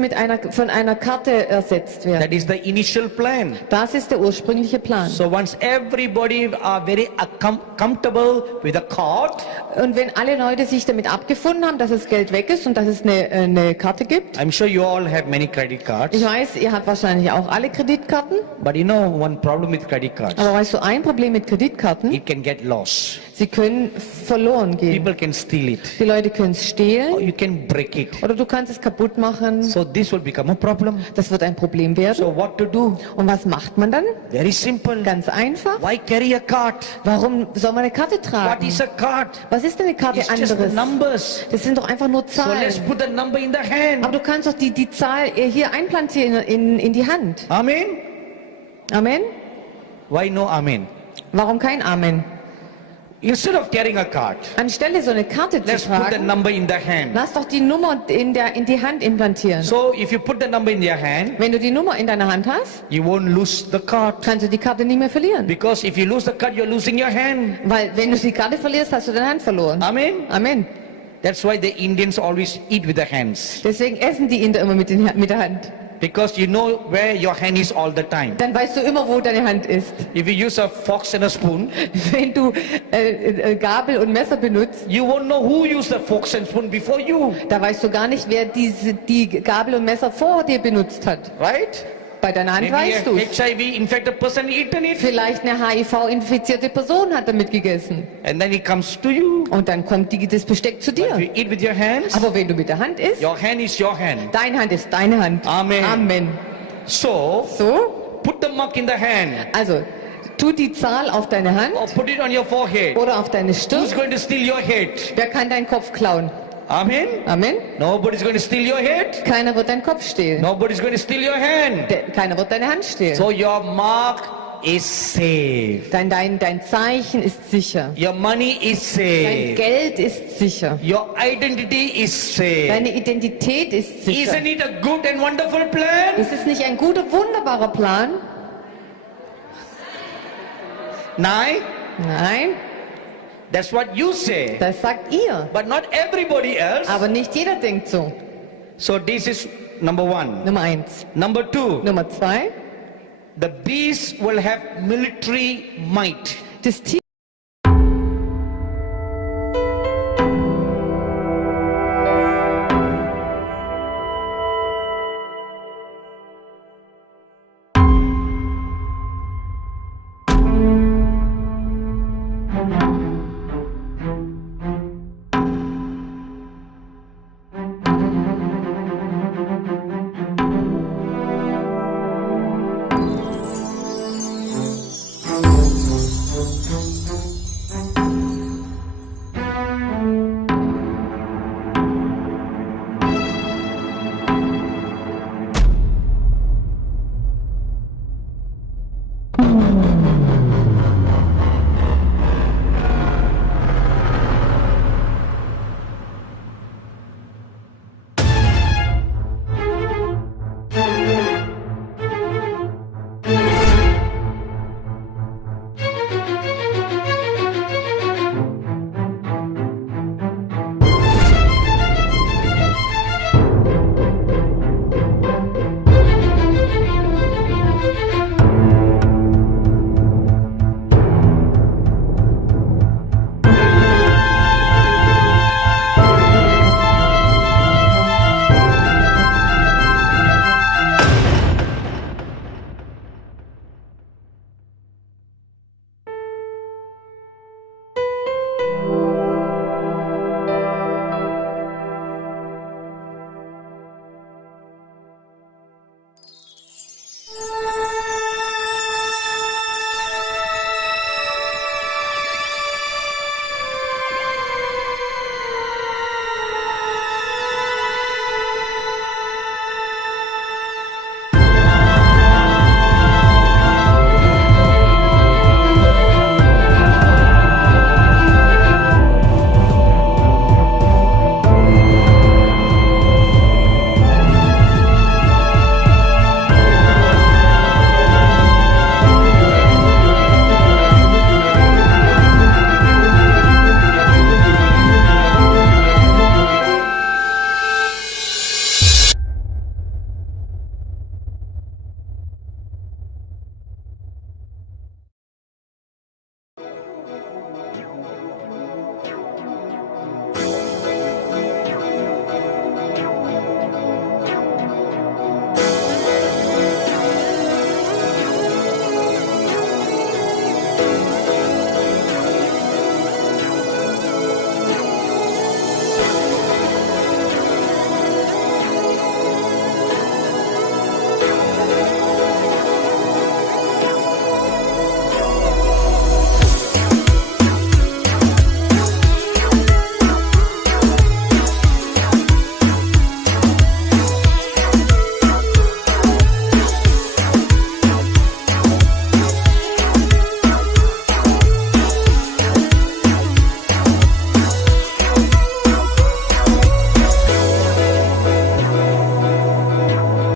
von einer Karte ersetzt werden. That is the initial plan. Das ist der ursprüngliche Plan. So once everybody are very comfortable with a card, Und wenn alle Leute sich damit abgefunden haben, dass das Geld weg ist und dass es eine Karte gibt, I'm sure you all have many credit cards. ich weiß, ihr habt wahrscheinlich auch alle Kreditkarten, But you know one problem with credit cards, aber weißt du, ein Problem mit Kreditkarten, it can get lost. sie können verloren gehen. People can steal it. Die Leute können es Or stehlen you can break it. oder du kannst es kaputt machen. So this will become a problem. Das wird ein Problem werden. So what to do? Und was macht man dann? Very simple. Ganz einfach. Why carry a card? Warum soll man eine Karte What tragen? is a card? Was ist denn eine Karte It's just anderes? numbers. Das sind doch einfach nur So let's Zahlen. put the number in the hand. Aber du kannst doch die Zahl hier einplantieren in die Hand. Amen? Amen? Why no amen? Warum kein Amen? Instead of carrying a card, Anstelle so eine Karte zu let's put the tragen, number in the hand. lass doch die Nummer in die Hand implantieren. So if you put the number in your hand, Wenn du die Nummer in deiner Hand hast, you won't lose the card. kannst du die Karte nie mehr verlieren. Because if you lose the card, you're losing your hand. Weil wenn du die Karte verlierst, hast du deine Hand verloren. Amen? Amen. That's why the Indians always eat with their hands. Deswegen essen die Inder immer mit der Hand. Because you know where your hand is all the time. Dann weißt du immer, wo deine Hand ist. If you use a fork and a spoon, Wenn du Gabel und Messer benutzt, you won't know who used the forks and spoon before you. da weißt du gar nicht, wer die Gabel und Messer vor dir benutzt hat. Right? Bei deiner Hand Maybe weißt du es. a HIV-infected person eaten it. Vielleicht eine HIV-infizierte Person hat damit gegessen. And then it comes to you. Und dann kommt das Besteck zu If you dir. eat with your hands, Aber wenn du mit der Hand isst, your hand is your hand. deine Hand ist deine Hand. Amen. Amen. So, So, put the mark in the hand. also, tu die Zahl auf deine Hand Or put it on your forehead. oder auf deine Stirn. Who's going to steal your head? Wer kann deinen Kopf klauen? Amen. Amen. Nobody's going to steal your head. Keiner wird deinen Kopf stehlen. Nobody's going to steal your hand. Keiner wird deine Hand stehlen. So your mark is safe. Dein Zeichen ist sicher. Your money is Dein safe. Geld ist sicher. Your identity is safe. Deine Identität ist sicher. Isn't it a good and wonderful plan? Ist es nicht ein guter, wunderbarer Plan? Nein? Nein, That's what you say. das sagt ihr. But not everybody else. Aber nicht jeder denkt so. So this is number one. Nummer 1. Number two, Nummer 2. the beast will have military might. Das Tier